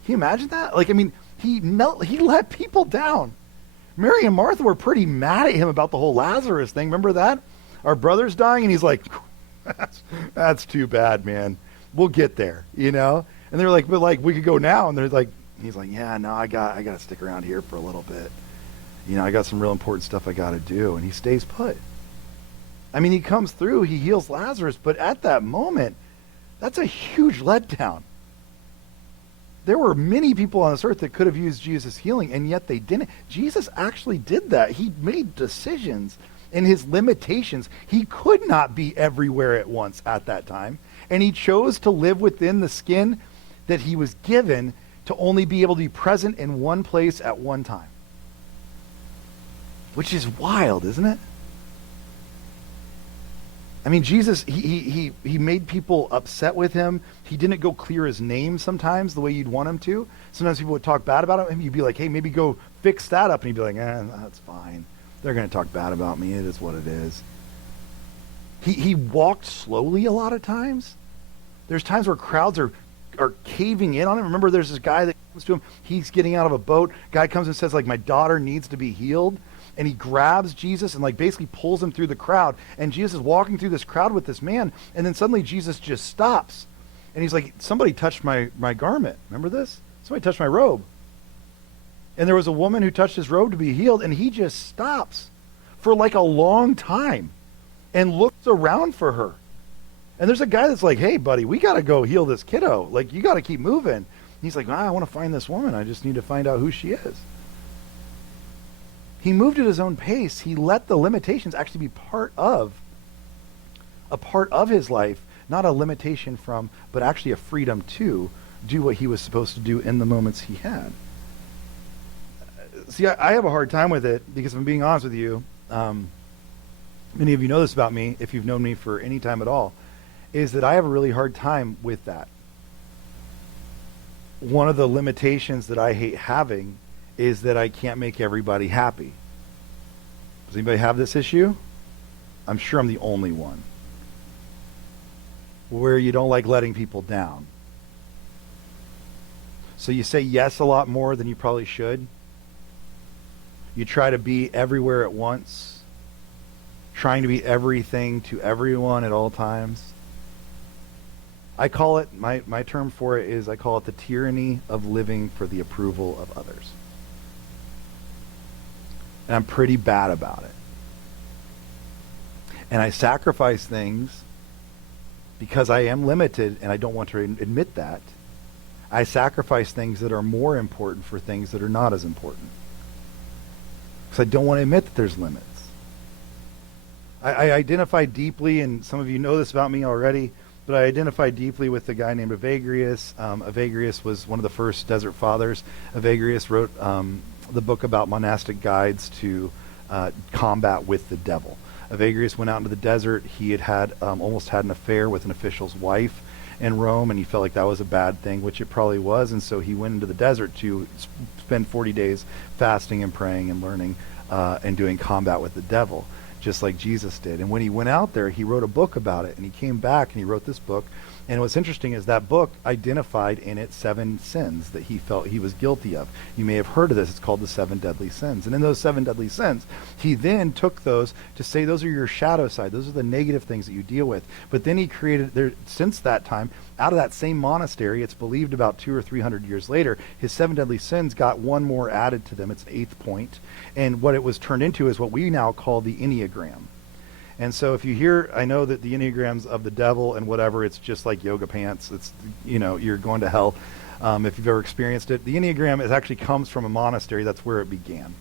Can you imagine that? Like, I mean, he let people down. Mary and Martha were pretty mad at him about the whole Lazarus thing. Remember that? Our brother's dying, and he's like, that's too bad, man. We'll get there, you know? And they're like, but like, we could go now. And they're like, he's like, yeah, no, I got to stick around here for a little bit. You know, I got some real important stuff I got to do. And he stays put. I mean, he comes through, he heals Lazarus, but at that moment, that's a huge letdown. There were many people on this earth that could have used Jesus' healing, and yet they didn't. Jesus actually did that. He made decisions in his limitations. He could not be everywhere at once at that time, and he chose to live within the skin that he was given to only be able to be present in one place at one time. Which is wild, isn't it? I mean, Jesus, he made people upset with him. He didn't go clear his name sometimes the way you'd want him to. Sometimes people would talk bad about him. You'd be like, hey, maybe go fix that up. And he'd be like, that's fine. They're going to talk bad about me. It is what it is. He walked slowly a lot of times. There's times where crowds are caving in on him. Remember, there's this guy that comes to him. He's getting out of a boat. Guy comes and says, like, my daughter needs to be healed. And he grabs Jesus and like basically pulls him through the crowd. And Jesus is walking through this crowd with this man. And then suddenly Jesus just stops. And he's like, somebody touched my garment. Remember this? Somebody touched my robe. And there was a woman who touched his robe to be healed. And he just stops for like a long time and looks around for her. And there's a guy that's like, hey, buddy, we got to go heal this kiddo. Like, you got to keep moving. And he's like, I want to find this woman. I just need to find out who she is. He moved at his own pace. He let the limitations actually be a part of his life, not a limitation from, but actually a freedom to do what he was supposed to do in the moments he had. See, I have a hard time with it because if I'm being honest with you, many of you know this about me, if you've known me for any time at all, is that I have a really hard time with that. One of the limitations that I hate having is that I can't make everybody happy. Does anybody have this issue? I'm sure I'm the only one. Where you don't like letting people down. So you say yes a lot more than you probably should. You try to be everywhere at once, trying to be everything to everyone at all times. I call it, my term for it is, I call it the tyranny of living for the approval of others. And I'm pretty bad about it. And I sacrifice things because I am limited and I don't want to admit that. I sacrifice things that are more important for things that are not as important. Because I don't want to admit that there's limits. I identify deeply, and some of you know this about me already, but I identify deeply with a guy named Evagrius. Evagrius was one of the first desert fathers. Evagrius wrote the book about monastic guides to combat with the devil. Evagrius went out into the desert. He had almost had an affair with an official's wife in Rome, and he felt like that was a bad thing, which it probably was, and so he went into the desert to spend 40 days fasting and praying and learning and doing combat with the devil, just like Jesus did. And when he went out there, he wrote a book about it, and he came back and he wrote this book. And what's interesting is that book identified in it 7 sins that he felt he was guilty of. You may have heard of this. It's called the 7 deadly sins. And in those 7 deadly sins, he then took those to say those are your shadow side. Those are the negative things that you deal with. But then he created, since that time, out of that same monastery, it's believed about 200 or 300 years later, his 7 deadly sins got one more added to them. It's an 8th point. And what it was turned into is what we now call the Enneagram. And so if you hear, I know that the Enneagram's of the devil and whatever, it's just like yoga pants. It's, you're going to hell if you've ever experienced it. The Enneagram actually comes from a monastery. That's where it began.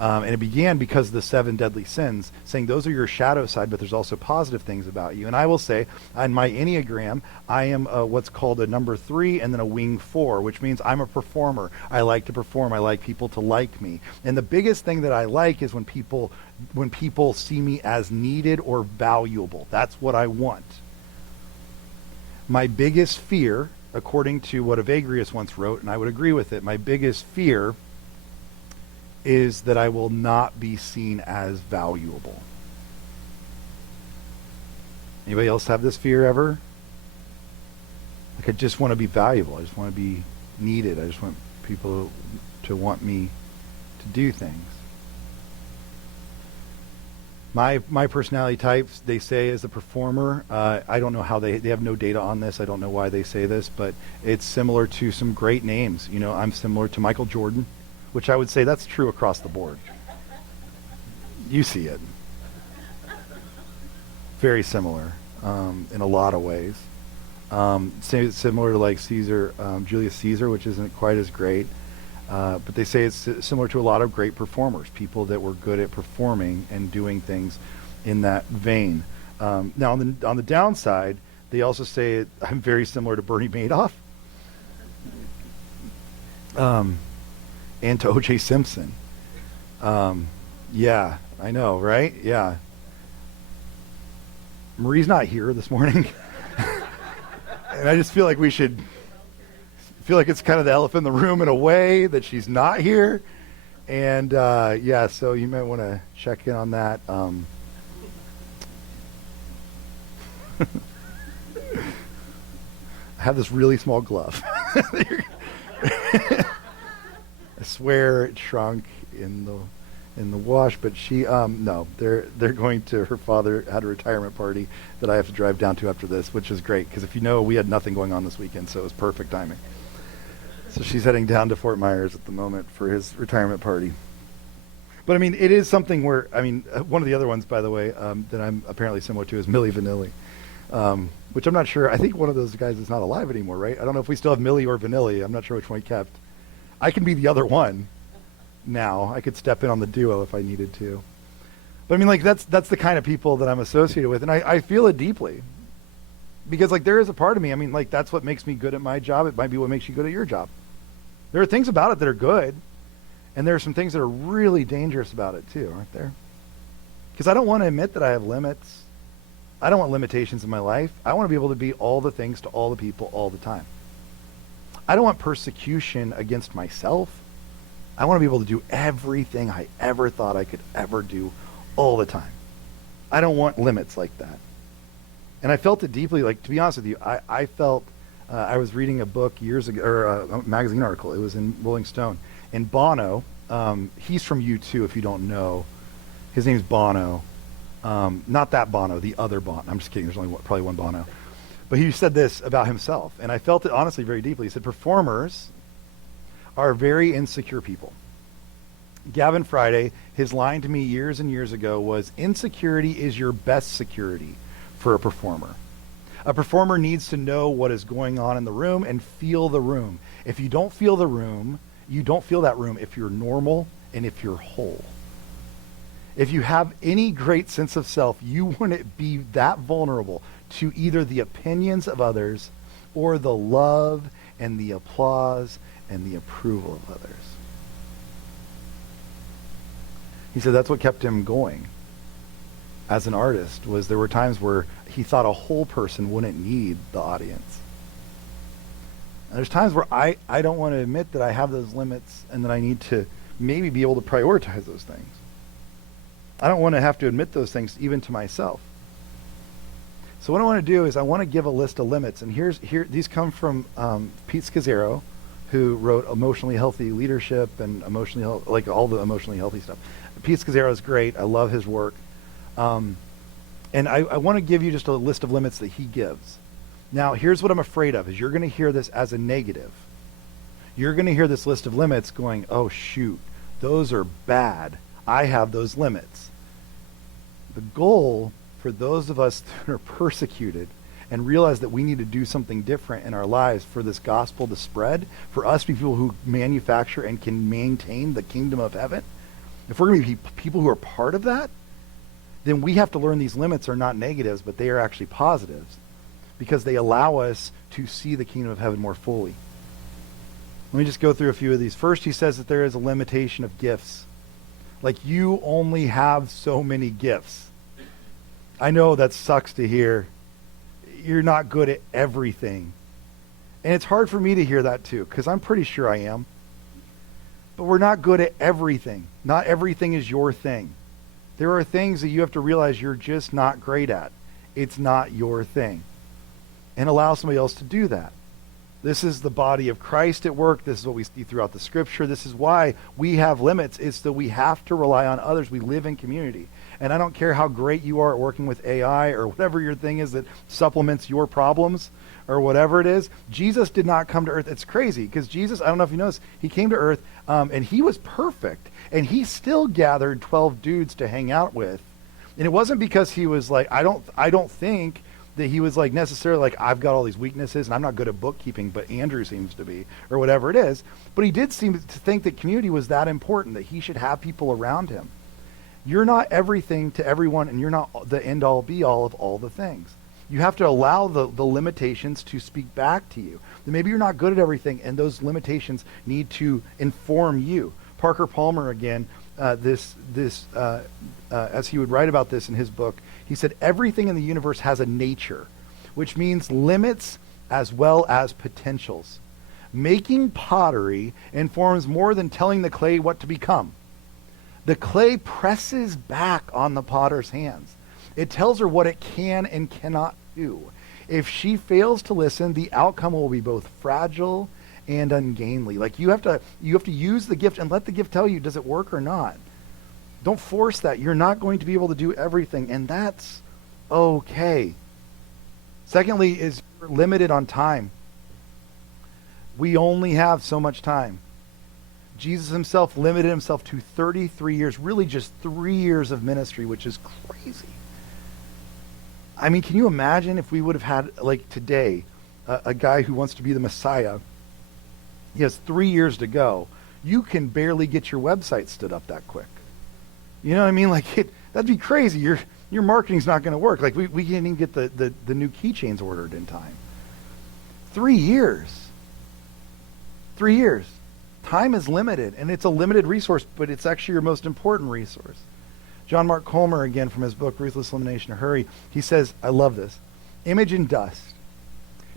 And it began because of the 7 deadly sins, saying those are your shadow side, but there's also positive things about you. And I will say, on my Enneagram, I am what's called a number 3 and then a wing 4, which means I'm a performer. I like to perform. I like people to like me. And the biggest thing that I like is when people see me as needed or valuable. That's what I want. My biggest fear, according to what Evagrius once wrote, and I would agree with it, my biggest fear is that I will not be seen as valuable. Anybody else have this fear ever? Like, I just want to be valuable. I just want to be needed. I just want people to want me to do things. My personality types, they say, as a performer, I don't know how they have no data on this. I don't know why they say this, but it's similar to some great names. You know, I'm similar to Michael Jordan, which I would say that's true across the board. You see it. Very similar in a lot of ways. Similar to like Caesar, Julius Caesar, which isn't quite as great. But they say it's similar to a lot of great performers, people that were good at performing and doing things in that vein. Now, on the downside, they also say I'm very similar to Bernie Madoff. And to O.J. Simpson. Yeah, I know, right? Yeah. Marie's not here this morning. And I just feel like it's kind of the elephant in the room in a way that she's not here. And yeah, so you might want to check in on that. I have this really small glove. I swear it shrunk in the wash, but she no, they're going to, her father had a retirement party that I have to drive down to after this, which is great because if you know, we had nothing going on this weekend, so it was perfect timing. So she's heading down to Fort Myers at the moment for his retirement party. But I mean, it is something where, I mean, one of the other ones, by the way, that I'm apparently similar to is Milli Vanilli, which I'm not sure. I think one of those guys is not alive anymore, right? I don't know if we still have Milli or Vanilli. I'm not sure which one he kept. I can be the other one now. I could step in on the duo if I needed to. But I mean, like, that's the kind of people that I'm associated with, and I feel it deeply. Because, like, there is a part of me, I mean, like, that's what makes me good at my job. It might be what makes you good at your job. There are things about it that are good, and there are some things that are really dangerous about it, too, aren't there? Because I don't want to admit that I have limits. I don't want limitations in my life. I want to be able to be all the things to all the people all the time. I don't want persecution against myself. I want to be able to do everything I ever thought I could ever do all the time. I don't want limits like that. And I felt it deeply, like, to be honest with you, I felt, I was reading a book years ago, or a magazine article, it was in Rolling Stone, and Bono, he's from U2 if you don't know, his name's Bono, not that Bono, the other Bono, I'm just kidding, there's only probably one Bono. But he said this about himself, and I felt it honestly very deeply. He said, performers are very insecure people. Gavin Friday, his line to me years and years ago was, insecurity is your best security for a performer. A performer needs to know what is going on in the room and feel the room. If you don't feel the room, you don't feel that room if you're normal and if you're whole. If you have any great sense of self, you wouldn't be that vulnerable to either the opinions of others or the love and the applause and the approval of others. He said that's what kept him going as an artist, was there were times where he thought a whole person wouldn't need the audience. And there's times where I don't want to admit that I have those limits and that I need to maybe be able to prioritize those things. I don't want to have to admit those things even to myself. So what I want to do is I want to give a list of limits, and these come from Pete Scazzaro, who wrote Emotionally Healthy Leadership and like all the emotionally healthy stuff. Pete Scazzaro is great. I love his work. And I want to give you just a list of limits that he gives. Now, here's what I'm afraid of, is you're going to hear this as a negative. You're going to hear this list of limits going, oh, shoot, those are bad. I have those limits. The goal for those of us that are persecuted and realize that we need to do something different in our lives for this gospel to spread, for us to be people who manufacture and can maintain the kingdom of heaven, if we're going to be people who are part of that, then we have to learn these limits are not negatives, but they are actually positives, because they allow us to see the kingdom of heaven more fully. Let me just go through a few of these. First, he says that there is a limitation of gifts. Like, you only have so many gifts. I know that sucks to hear. You're not good at everything. And it's hard for me to hear that too, because I'm pretty sure I am. But we're not good at everything. Not everything is your thing. There are things that you have to realize you're just not great at. It's not your thing. And allow somebody else to do that. This is the body of Christ at work. This is what we see throughout the scripture. This is why we have limits. It's that we have to rely on others. We live in community. And I don't care how great you are at working with AI or whatever your thing is that supplements your problems or whatever it is. Jesus did not come to earth. It's crazy because Jesus, I don't know if you noticed, he came to earth and he was perfect. And he still gathered 12 dudes to hang out with. And it wasn't because he was like, I don't think that he was like necessarily like, I've got all these weaknesses and I'm not good at bookkeeping, but Andrew seems to be, or whatever it is. But he did seem to think that community was that important, that he should have people around him. You're not everything to everyone, and you're not the end-all be-all of all the things. You have to allow the limitations to speak back to you. That maybe you're not good at everything, and those limitations need to inform you. Parker Palmer, again, as he would write about this in his book, he said, everything in the universe has a nature, which means limits as well as potentials. Making pottery informs more than telling the clay what to become. The clay presses back on the potter's hands. It tells her what it can and cannot do. If she fails to listen, the outcome will be both fragile and ungainly. Like, you have to use the gift and let the gift tell you, does it work or not? Don't force that. You're not going to be able to do everything, and that's okay. Secondly, is you're limited on time. We only have so much time. Jesus himself limited himself to 33 years, really just 3 years of ministry, which is crazy. I mean, can you imagine if we would have had, like today, a guy who wants to be the Messiah? He has 3 years to go. You can barely get your website stood up that quick. You know what I mean? Like, that'd be crazy. Your marketing's not going to work. Like, we can't even get the new keychains ordered in time. 3 years. 3 years. Time is limited, and it's a limited resource, but it's actually your most important resource. John Mark Comer, again, from his book, Ruthless Elimination of Hurry, he says, I love this, image and dust.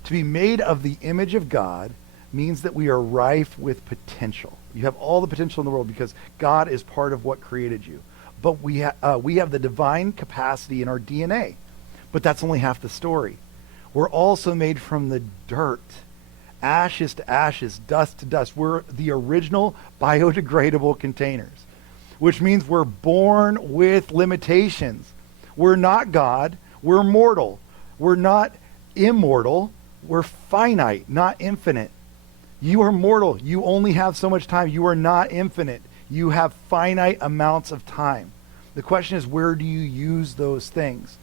To be made of the image of God means that we are rife with potential. You have all the potential in the world because God is part of what created you. But we have the divine capacity in our DNA. But that's only half the story. We're also made from the dirt. Ashes to ashes, dust to dust. We're the original biodegradable containers, which means we're born with limitations. We're not God. We're mortal. We're not immortal. We're finite, not infinite. You are mortal. You only have so much time. You are not infinite. You have finite amounts of time. The question is, where do you use those things?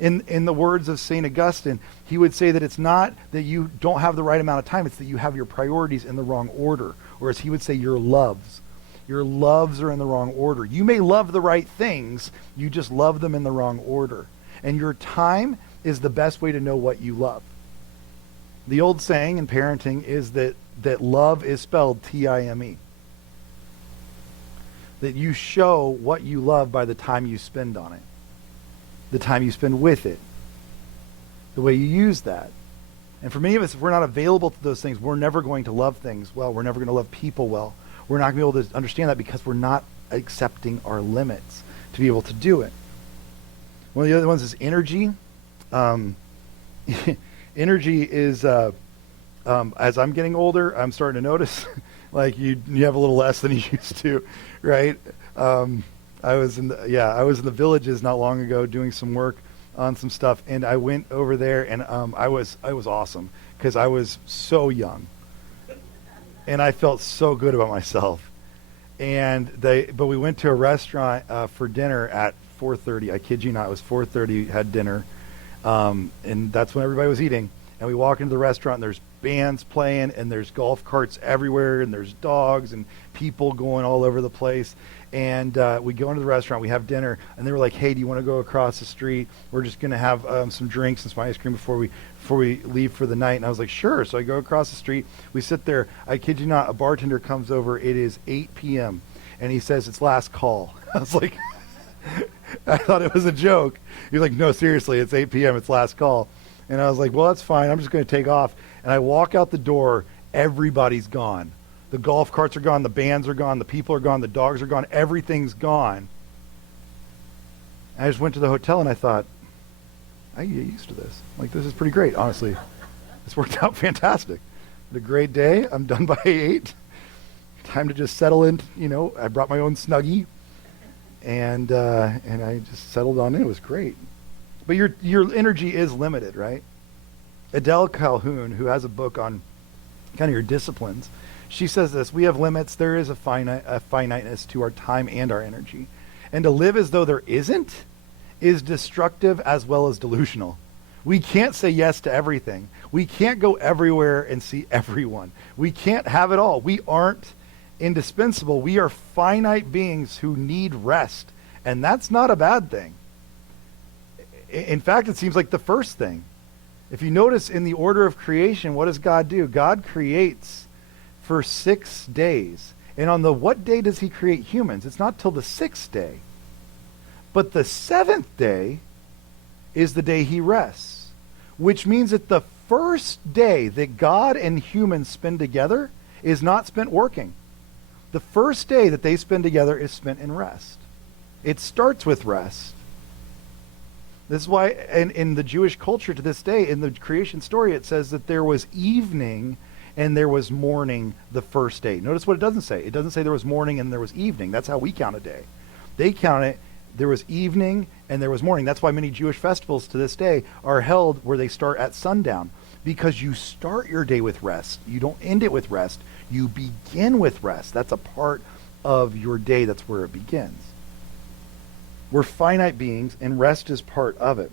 In the words of St. Augustine, he would say that it's not that you don't have the right amount of time, it's that you have your priorities in the wrong order. Or as he would say, your loves. Your loves are in the wrong order. You may love the right things, you just love them in the wrong order. And your time is the best way to know what you love. The old saying in parenting is that love is spelled T-I-M-E. That you show what you love by the time you spend on it. The time you spend with it. The way you use that. And for many of us, if we're not available to those things, we're never going to love things well. We're never going to love people well. We're not going to be able to understand that because we're not accepting our limits to be able to do it. One of the other ones is energy. Energy is, as I'm getting older, I'm starting to notice, like you have a little less than you used to, right? I was in the villages not long ago doing some work on some stuff, and I went over there, and I was awesome because I was so young, and I felt so good about myself. But we went to a restaurant for dinner at 4:30. I kid you not, it was 4:30. Had dinner, and that's when everybody was eating. And we walk into the restaurant, and there's bands playing, and there's golf carts everywhere, and there's dogs and people going all over the place. And we go into the restaurant, we have dinner, and they were like, hey, do you want to go across the street? We're just going to have some drinks and some ice cream before we leave for the night. And I was like, sure. So I go across the street. We sit there. I kid you not, a bartender comes over. It is 8 p.m. And he says, it's last call. I was like, I thought it was a joke. He's like, no, seriously, it's 8 p.m. It's last call. And I was like, well, that's fine. I'm just going to take off. And I walk out the door. Everybody's gone. The golf carts are gone. The bands are gone. The people are gone. The dogs are gone. Everything's gone. I just went to the hotel and I thought, I get used to this. Like, this is pretty great, honestly. This worked out fantastic. Had a great day. I'm done by 8. Time to just settle in. I brought my own Snuggie. And I just settled on it. It was great. But your energy is limited, right? Adele Calhoun, who has a book on kind of your disciplines, she says this: we have limits. There is a finiteness to our time and our energy. And to live as though there isn't is destructive as well as delusional. We can't say yes to everything. We can't go everywhere and see everyone. We can't have it all. We aren't indispensable. We are finite beings who need rest. And that's not a bad thing. In fact, it seems like the first thing. If you notice in the order of creation, what does God do? God creates for 6 days. And on the what day does he create humans? It's not till the 6th day. But the 7th day is the day he rests. Which means that the first day that God and humans spend together is not spent working. The first day that they spend together is spent in rest. It starts with rest. This is why in the Jewish culture to this day, in the creation story, it says that there was evening and there was morning the first day. Notice what it doesn't say. It doesn't say there was morning and there was evening. That's how we count a day. They count it, there was evening and there was morning. That's why many Jewish festivals to this day are held where they start at sundown. Because you start your day with rest. You don't end it with rest. You begin with rest. That's a part of your day. That's where it begins. We're finite beings, and rest is part of it.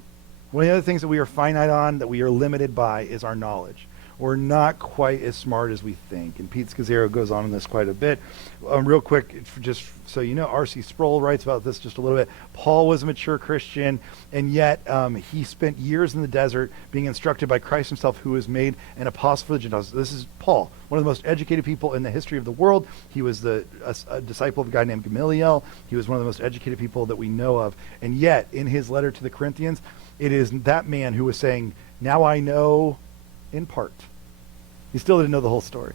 One of the other things that we are finite on, that we are limited by, is our knowledge. We're not quite as smart as we think. And Pete Scazzaro goes on in this quite a bit. Real quick, just so you know, R.C. Sproul writes about this just a little bit. Paul was a mature Christian, and yet he spent years in the desert being instructed by Christ himself, who was made an apostle for the Gentiles. This is Paul, one of the most educated people in the history of the world. He was a disciple of a guy named Gamaliel. He was one of the most educated people that we know of. And yet, in his letter to the Corinthians, it is that man who was saying, now I know in part. He still didn't know the whole story.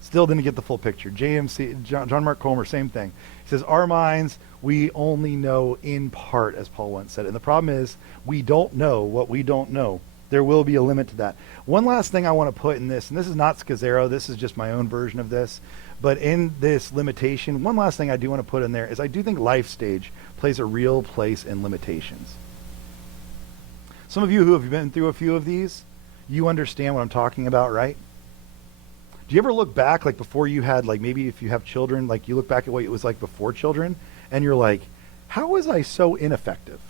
Still didn't get the full picture. John Mark Comer, same thing. He says, our minds, we only know in part, as Paul once said. And the problem is, we don't know what we don't know. There will be a limit to that. One last thing I want to put in this, and this is not Scazzaro, this is just my own version of this, but in this limitation, one last thing I do want to put in there is I do think life stage plays a real place in limitations. Some of you who have been through a few of these, you understand what I'm talking about, right? Do you ever look back, like before you had, like maybe if you have children, like you look back at what it was like before children, and you're like, how was I so ineffective?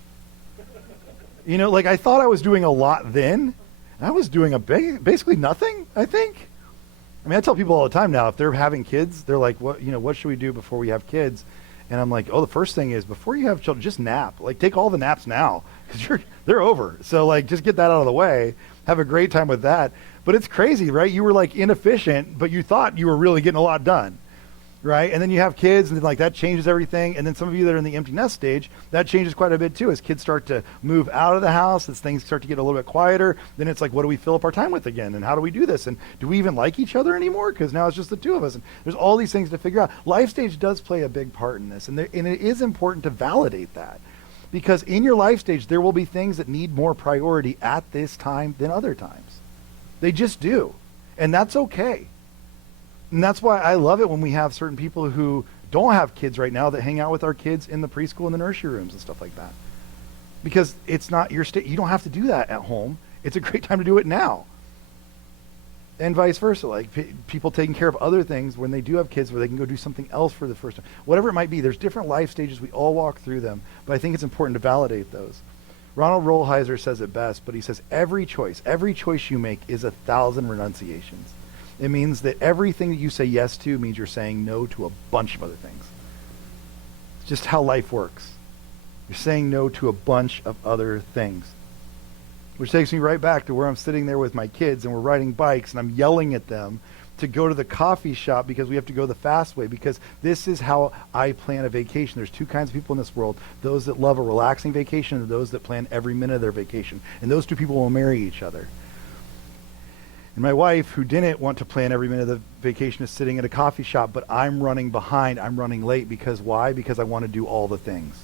Like I thought I was doing a lot then, and I was doing basically nothing, I think. I mean, I tell people all the time now, if they're having kids, they're like, what should we do before we have kids? And I'm like, the first thing is before you have children, just nap. Like take all the naps now, because they're over. So like just get that out of the way. Have a great time with that. But it's crazy, right? You were like inefficient, but you thought you were really getting a lot done, right? And then you have kids, and then like that changes everything. And then some of you that are in the empty nest stage, that changes quite a bit too. As kids start to move out of the house, as things start to get a little bit quieter, then it's like, what do we fill up our time with again? And how do we do this? And do we even like each other anymore? Because now it's just the two of us. And there's all these things to figure out. Life stage does play a big part in this. And it is important to validate that. Because in your life stage, there will be things that need more priority at this time than other times. They just do. And that's okay. And that's why I love it when we have certain people who don't have kids right now that hang out with our kids in the preschool and the nursery rooms and stuff like that. Because it's not your state. You don't have to do that at home. It's a great time to do it now. And vice versa. Like people taking care of other things when they do have kids where they can go do something else for the first time. Whatever it might be, there's different life stages. We all walk through them. But I think it's important to validate those. Ronald Rolheiser says it best, but he says every choice you make is 1,000 renunciations. It means that everything that you say yes to means you're saying no to a bunch of other things. It's just how life works. You're saying no to a bunch of other things. Which takes me right back to where I'm sitting there with my kids and we're riding bikes and I'm yelling at them to go to the coffee shop because we have to go the fast way, because this is how I plan a vacation. There's two kinds of people in this world: those that love a relaxing vacation and those that plan every minute of their vacation. And those two people will marry each other. And my wife, who didn't want to plan every minute of the vacation, is sitting at a coffee shop, but I'm running behind, I'm running late. Because why? Because I want to do all the things.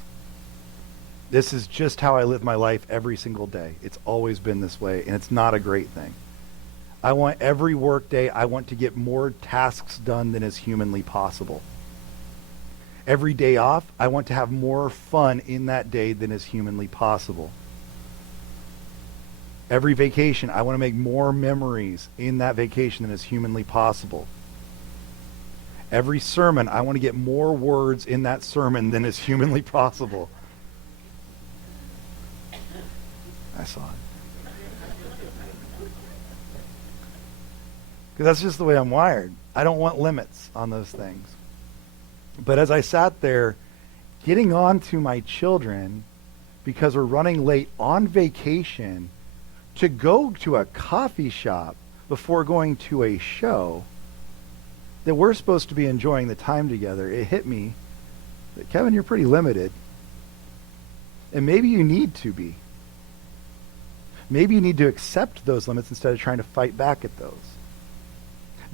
This is just how I live my life every single day. It's always been this way, and it's not a great thing. I want every work day, I want to get more tasks done than is humanly possible. Every day off, I want to have more fun in that day than is humanly possible. Every vacation, I want to make more memories in that vacation than is humanly possible. Every sermon, I want to get more words in that sermon than is humanly possible. I saw it. Because that's just the way I'm wired. I don't want limits on those things. But as I sat there getting on to my children because we're running late on vacation to go to a coffee shop before going to a show that we're supposed to be enjoying the time together, it hit me that, Kevin, you're pretty limited. And maybe you need to be. Maybe you need to accept those limits instead of trying to fight back at those.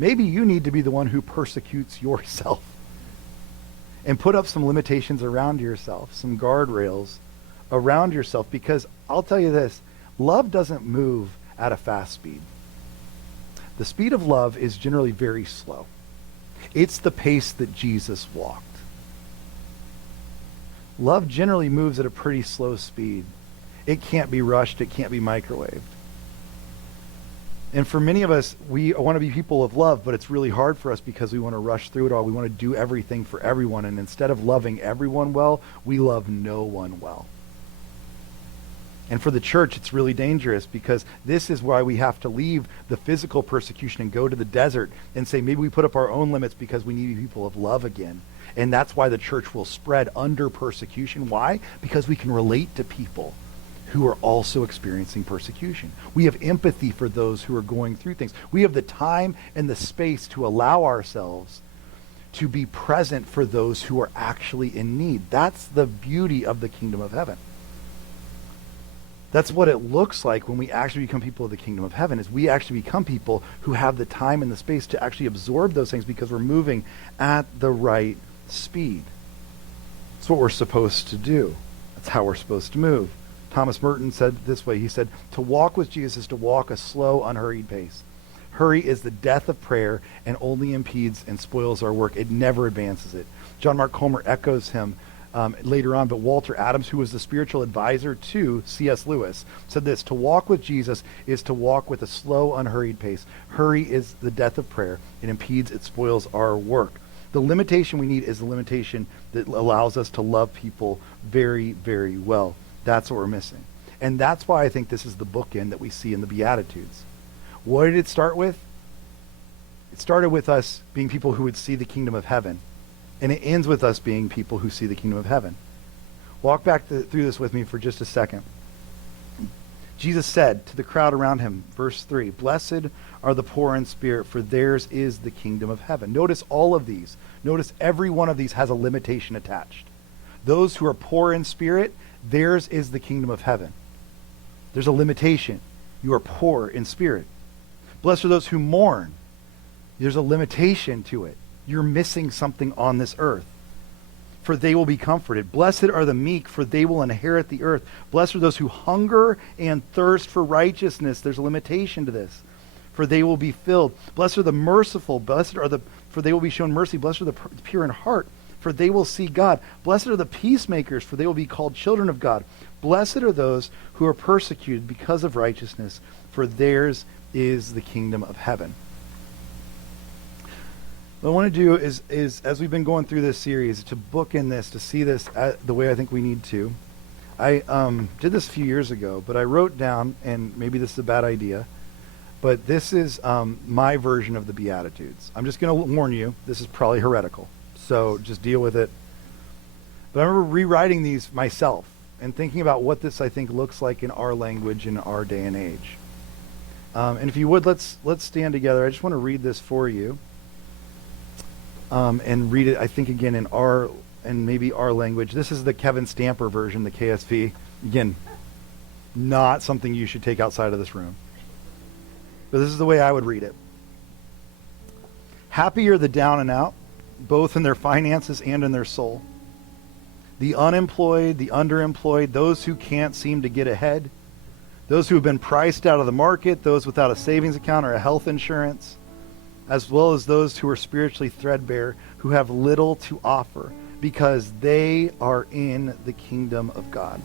Maybe you need to be the one who persecutes yourself and put up some limitations around yourself, some guardrails around yourself, because I'll tell you this, love doesn't move at a fast speed. The speed of love is generally very slow. It's the pace that Jesus walked. Love generally moves at a pretty slow speed. It can't be rushed. It can't be microwaved. And for many of us, we want to be people of love, but it's really hard for us because we want to rush through it all. We want to do everything for everyone. And instead of loving everyone well, we love no one well. And for the church, it's really dangerous, because this is why we have to leave the physical persecution and go to the desert and say, maybe we put up our own limits because we need people of love again. And that's why the church will spread under persecution. Why? Because we can relate to people who are also experiencing persecution. We have empathy for those who are going through things. We have the time and the space to allow ourselves to be present for those who are actually in need. That's the beauty of the kingdom of heaven. That's what it looks like when we actually become people of the kingdom of heaven, is we actually become people who have the time and the space to actually absorb those things because we're moving at the right speed. That's what we're supposed to do. That's how we're supposed to move. Thomas Merton said it this way. He said, to walk with Jesus is to walk a slow, unhurried pace. Hurry is the death of prayer and only impedes and spoils our work. It never advances it. John Mark Comer echoes him later on, but Walter Adams, who was the spiritual advisor to C.S. Lewis, said this: to walk with Jesus is to walk with a slow, unhurried pace. Hurry is the death of prayer. It impedes, it spoils our work. The limitation we need is the limitation that allows us to love people very, very well. That's what we're missing. And that's why I think this is the bookend that we see in the Beatitudes. What did it start with? It started with us being people who would see the kingdom of heaven. And it ends with us being people who see the kingdom of heaven. Walk back through this with me for just a second. Jesus said to the crowd around him, verse 3, blessed are the poor in spirit, for theirs is the kingdom of heaven. Notice all of these. Notice every one of these has a limitation attached. Those who are poor in spirit, theirs is the kingdom of heaven. There's a limitation. You are poor in spirit. Blessed are those who mourn. There's a limitation to it. You're missing something on this earth. For they will be comforted. Blessed are the meek, for they will inherit the earth. Blessed are those who hunger and thirst for righteousness. There's a limitation to this. For they will be filled. Blessed are the merciful. For they will be shown mercy. Blessed are the pure in heart, for they will see God. Blessed are the peacemakers, for they will be called children of God. Blessed are those who are persecuted because of righteousness, for theirs is the kingdom of heaven. What I want to do is as we've been going through this series, to bookend this, to see this the way I think we need to, I did this a few years ago, but I wrote down, and maybe this is a bad idea, but this is my version of the Beatitudes. I'm just going to warn you, this is probably heretical, so just deal with it. But I remember rewriting these myself and thinking about what this, I think, looks like in our language in our day and age. And if you would, let's stand together. I just want to read this for you, and read it, I think, again in our, and maybe our language. This is the Kevin Stamper version, the KSV. Again, not something you should take outside of this room. But this is the way I would read it. Happy are the down and out, both in their finances and in their soul. The unemployed, the underemployed, those who can't seem to get ahead, those who have been priced out of the market, those without a savings account or a health insurance, as well as those who are spiritually threadbare, who have little to offer, because they are in the kingdom of God.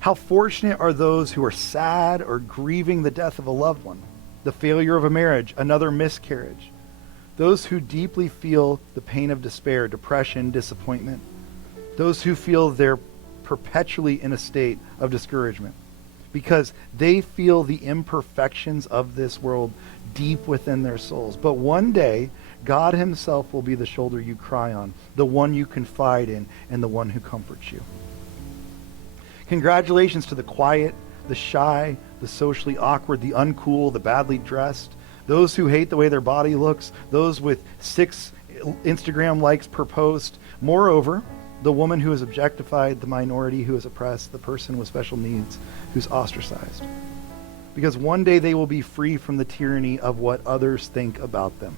How fortunate are those who are sad or grieving the death of a loved one, the failure of a marriage, another miscarriage, those who deeply feel the pain of despair, depression, disappointment, those who feel they're perpetually in a state of discouragement because they feel the imperfections of this world deep within their souls. But one day, God himself will be the shoulder you cry on, the one you confide in, and the one who comforts you. Congratulations to the quiet, the shy, the socially awkward, the uncool, the badly dressed, those who hate the way their body looks, those with 6 Instagram likes per post. Moreover, the woman who is objectified, the minority who is oppressed, the person with special needs who's ostracized. Because one day they will be free from the tyranny of what others think about them.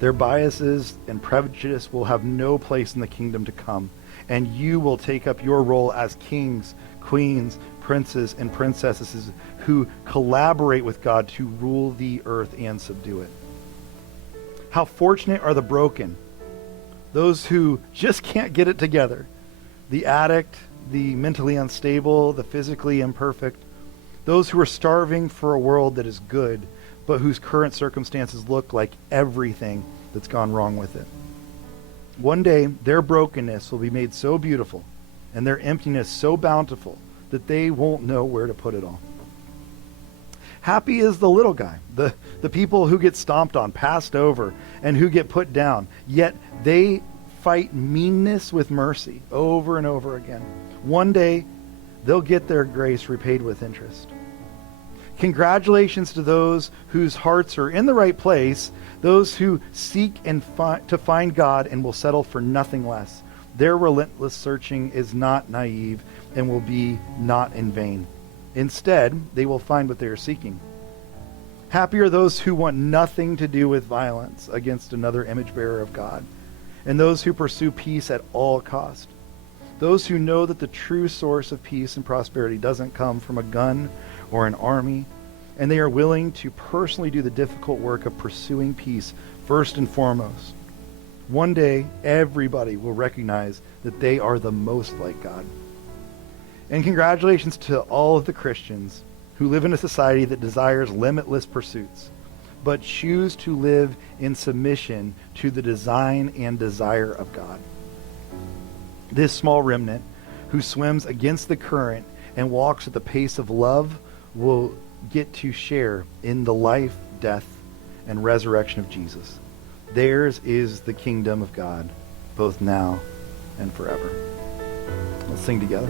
Their biases and prejudice will have no place in the kingdom to come, and you will take up your role as kings, queens, princes, and princesses who collaborate with God to rule the earth and subdue it. How fortunate are the broken, those who just can't get it together, the addict, the mentally unstable, the physically imperfect, those who are starving for a world that is good, but whose current circumstances look like everything that's gone wrong with it. One day, their brokenness will be made so beautiful and their emptiness so bountiful that they won't know where to put it all. Happy is the little guy, the people who get stomped on, passed over, and who get put down, yet they fight meanness with mercy over and over again. One day, they'll get their grace repaid with interest. Congratulations to those whose hearts are in the right place, those who seek and to find God and will settle for nothing less. Their relentless searching is not naive and will be not in vain. Instead, they will find what they are seeking. Happy are those who want nothing to do with violence against another image bearer of God, and those who pursue peace at all cost. Those who know that the true source of peace and prosperity doesn't come from a gun or an army, and they are willing to personally do the difficult work of pursuing peace first and foremost. One day, everybody will recognize that they are the most like God. And congratulations to all of the Christians who live in a society that desires limitless pursuits, but choose to live in submission to the design and desire of God. This small remnant who swims against the current and walks at the pace of love will get to share in the life, death, and resurrection of Jesus. Theirs is the kingdom of God, both now and forever. Let's sing together.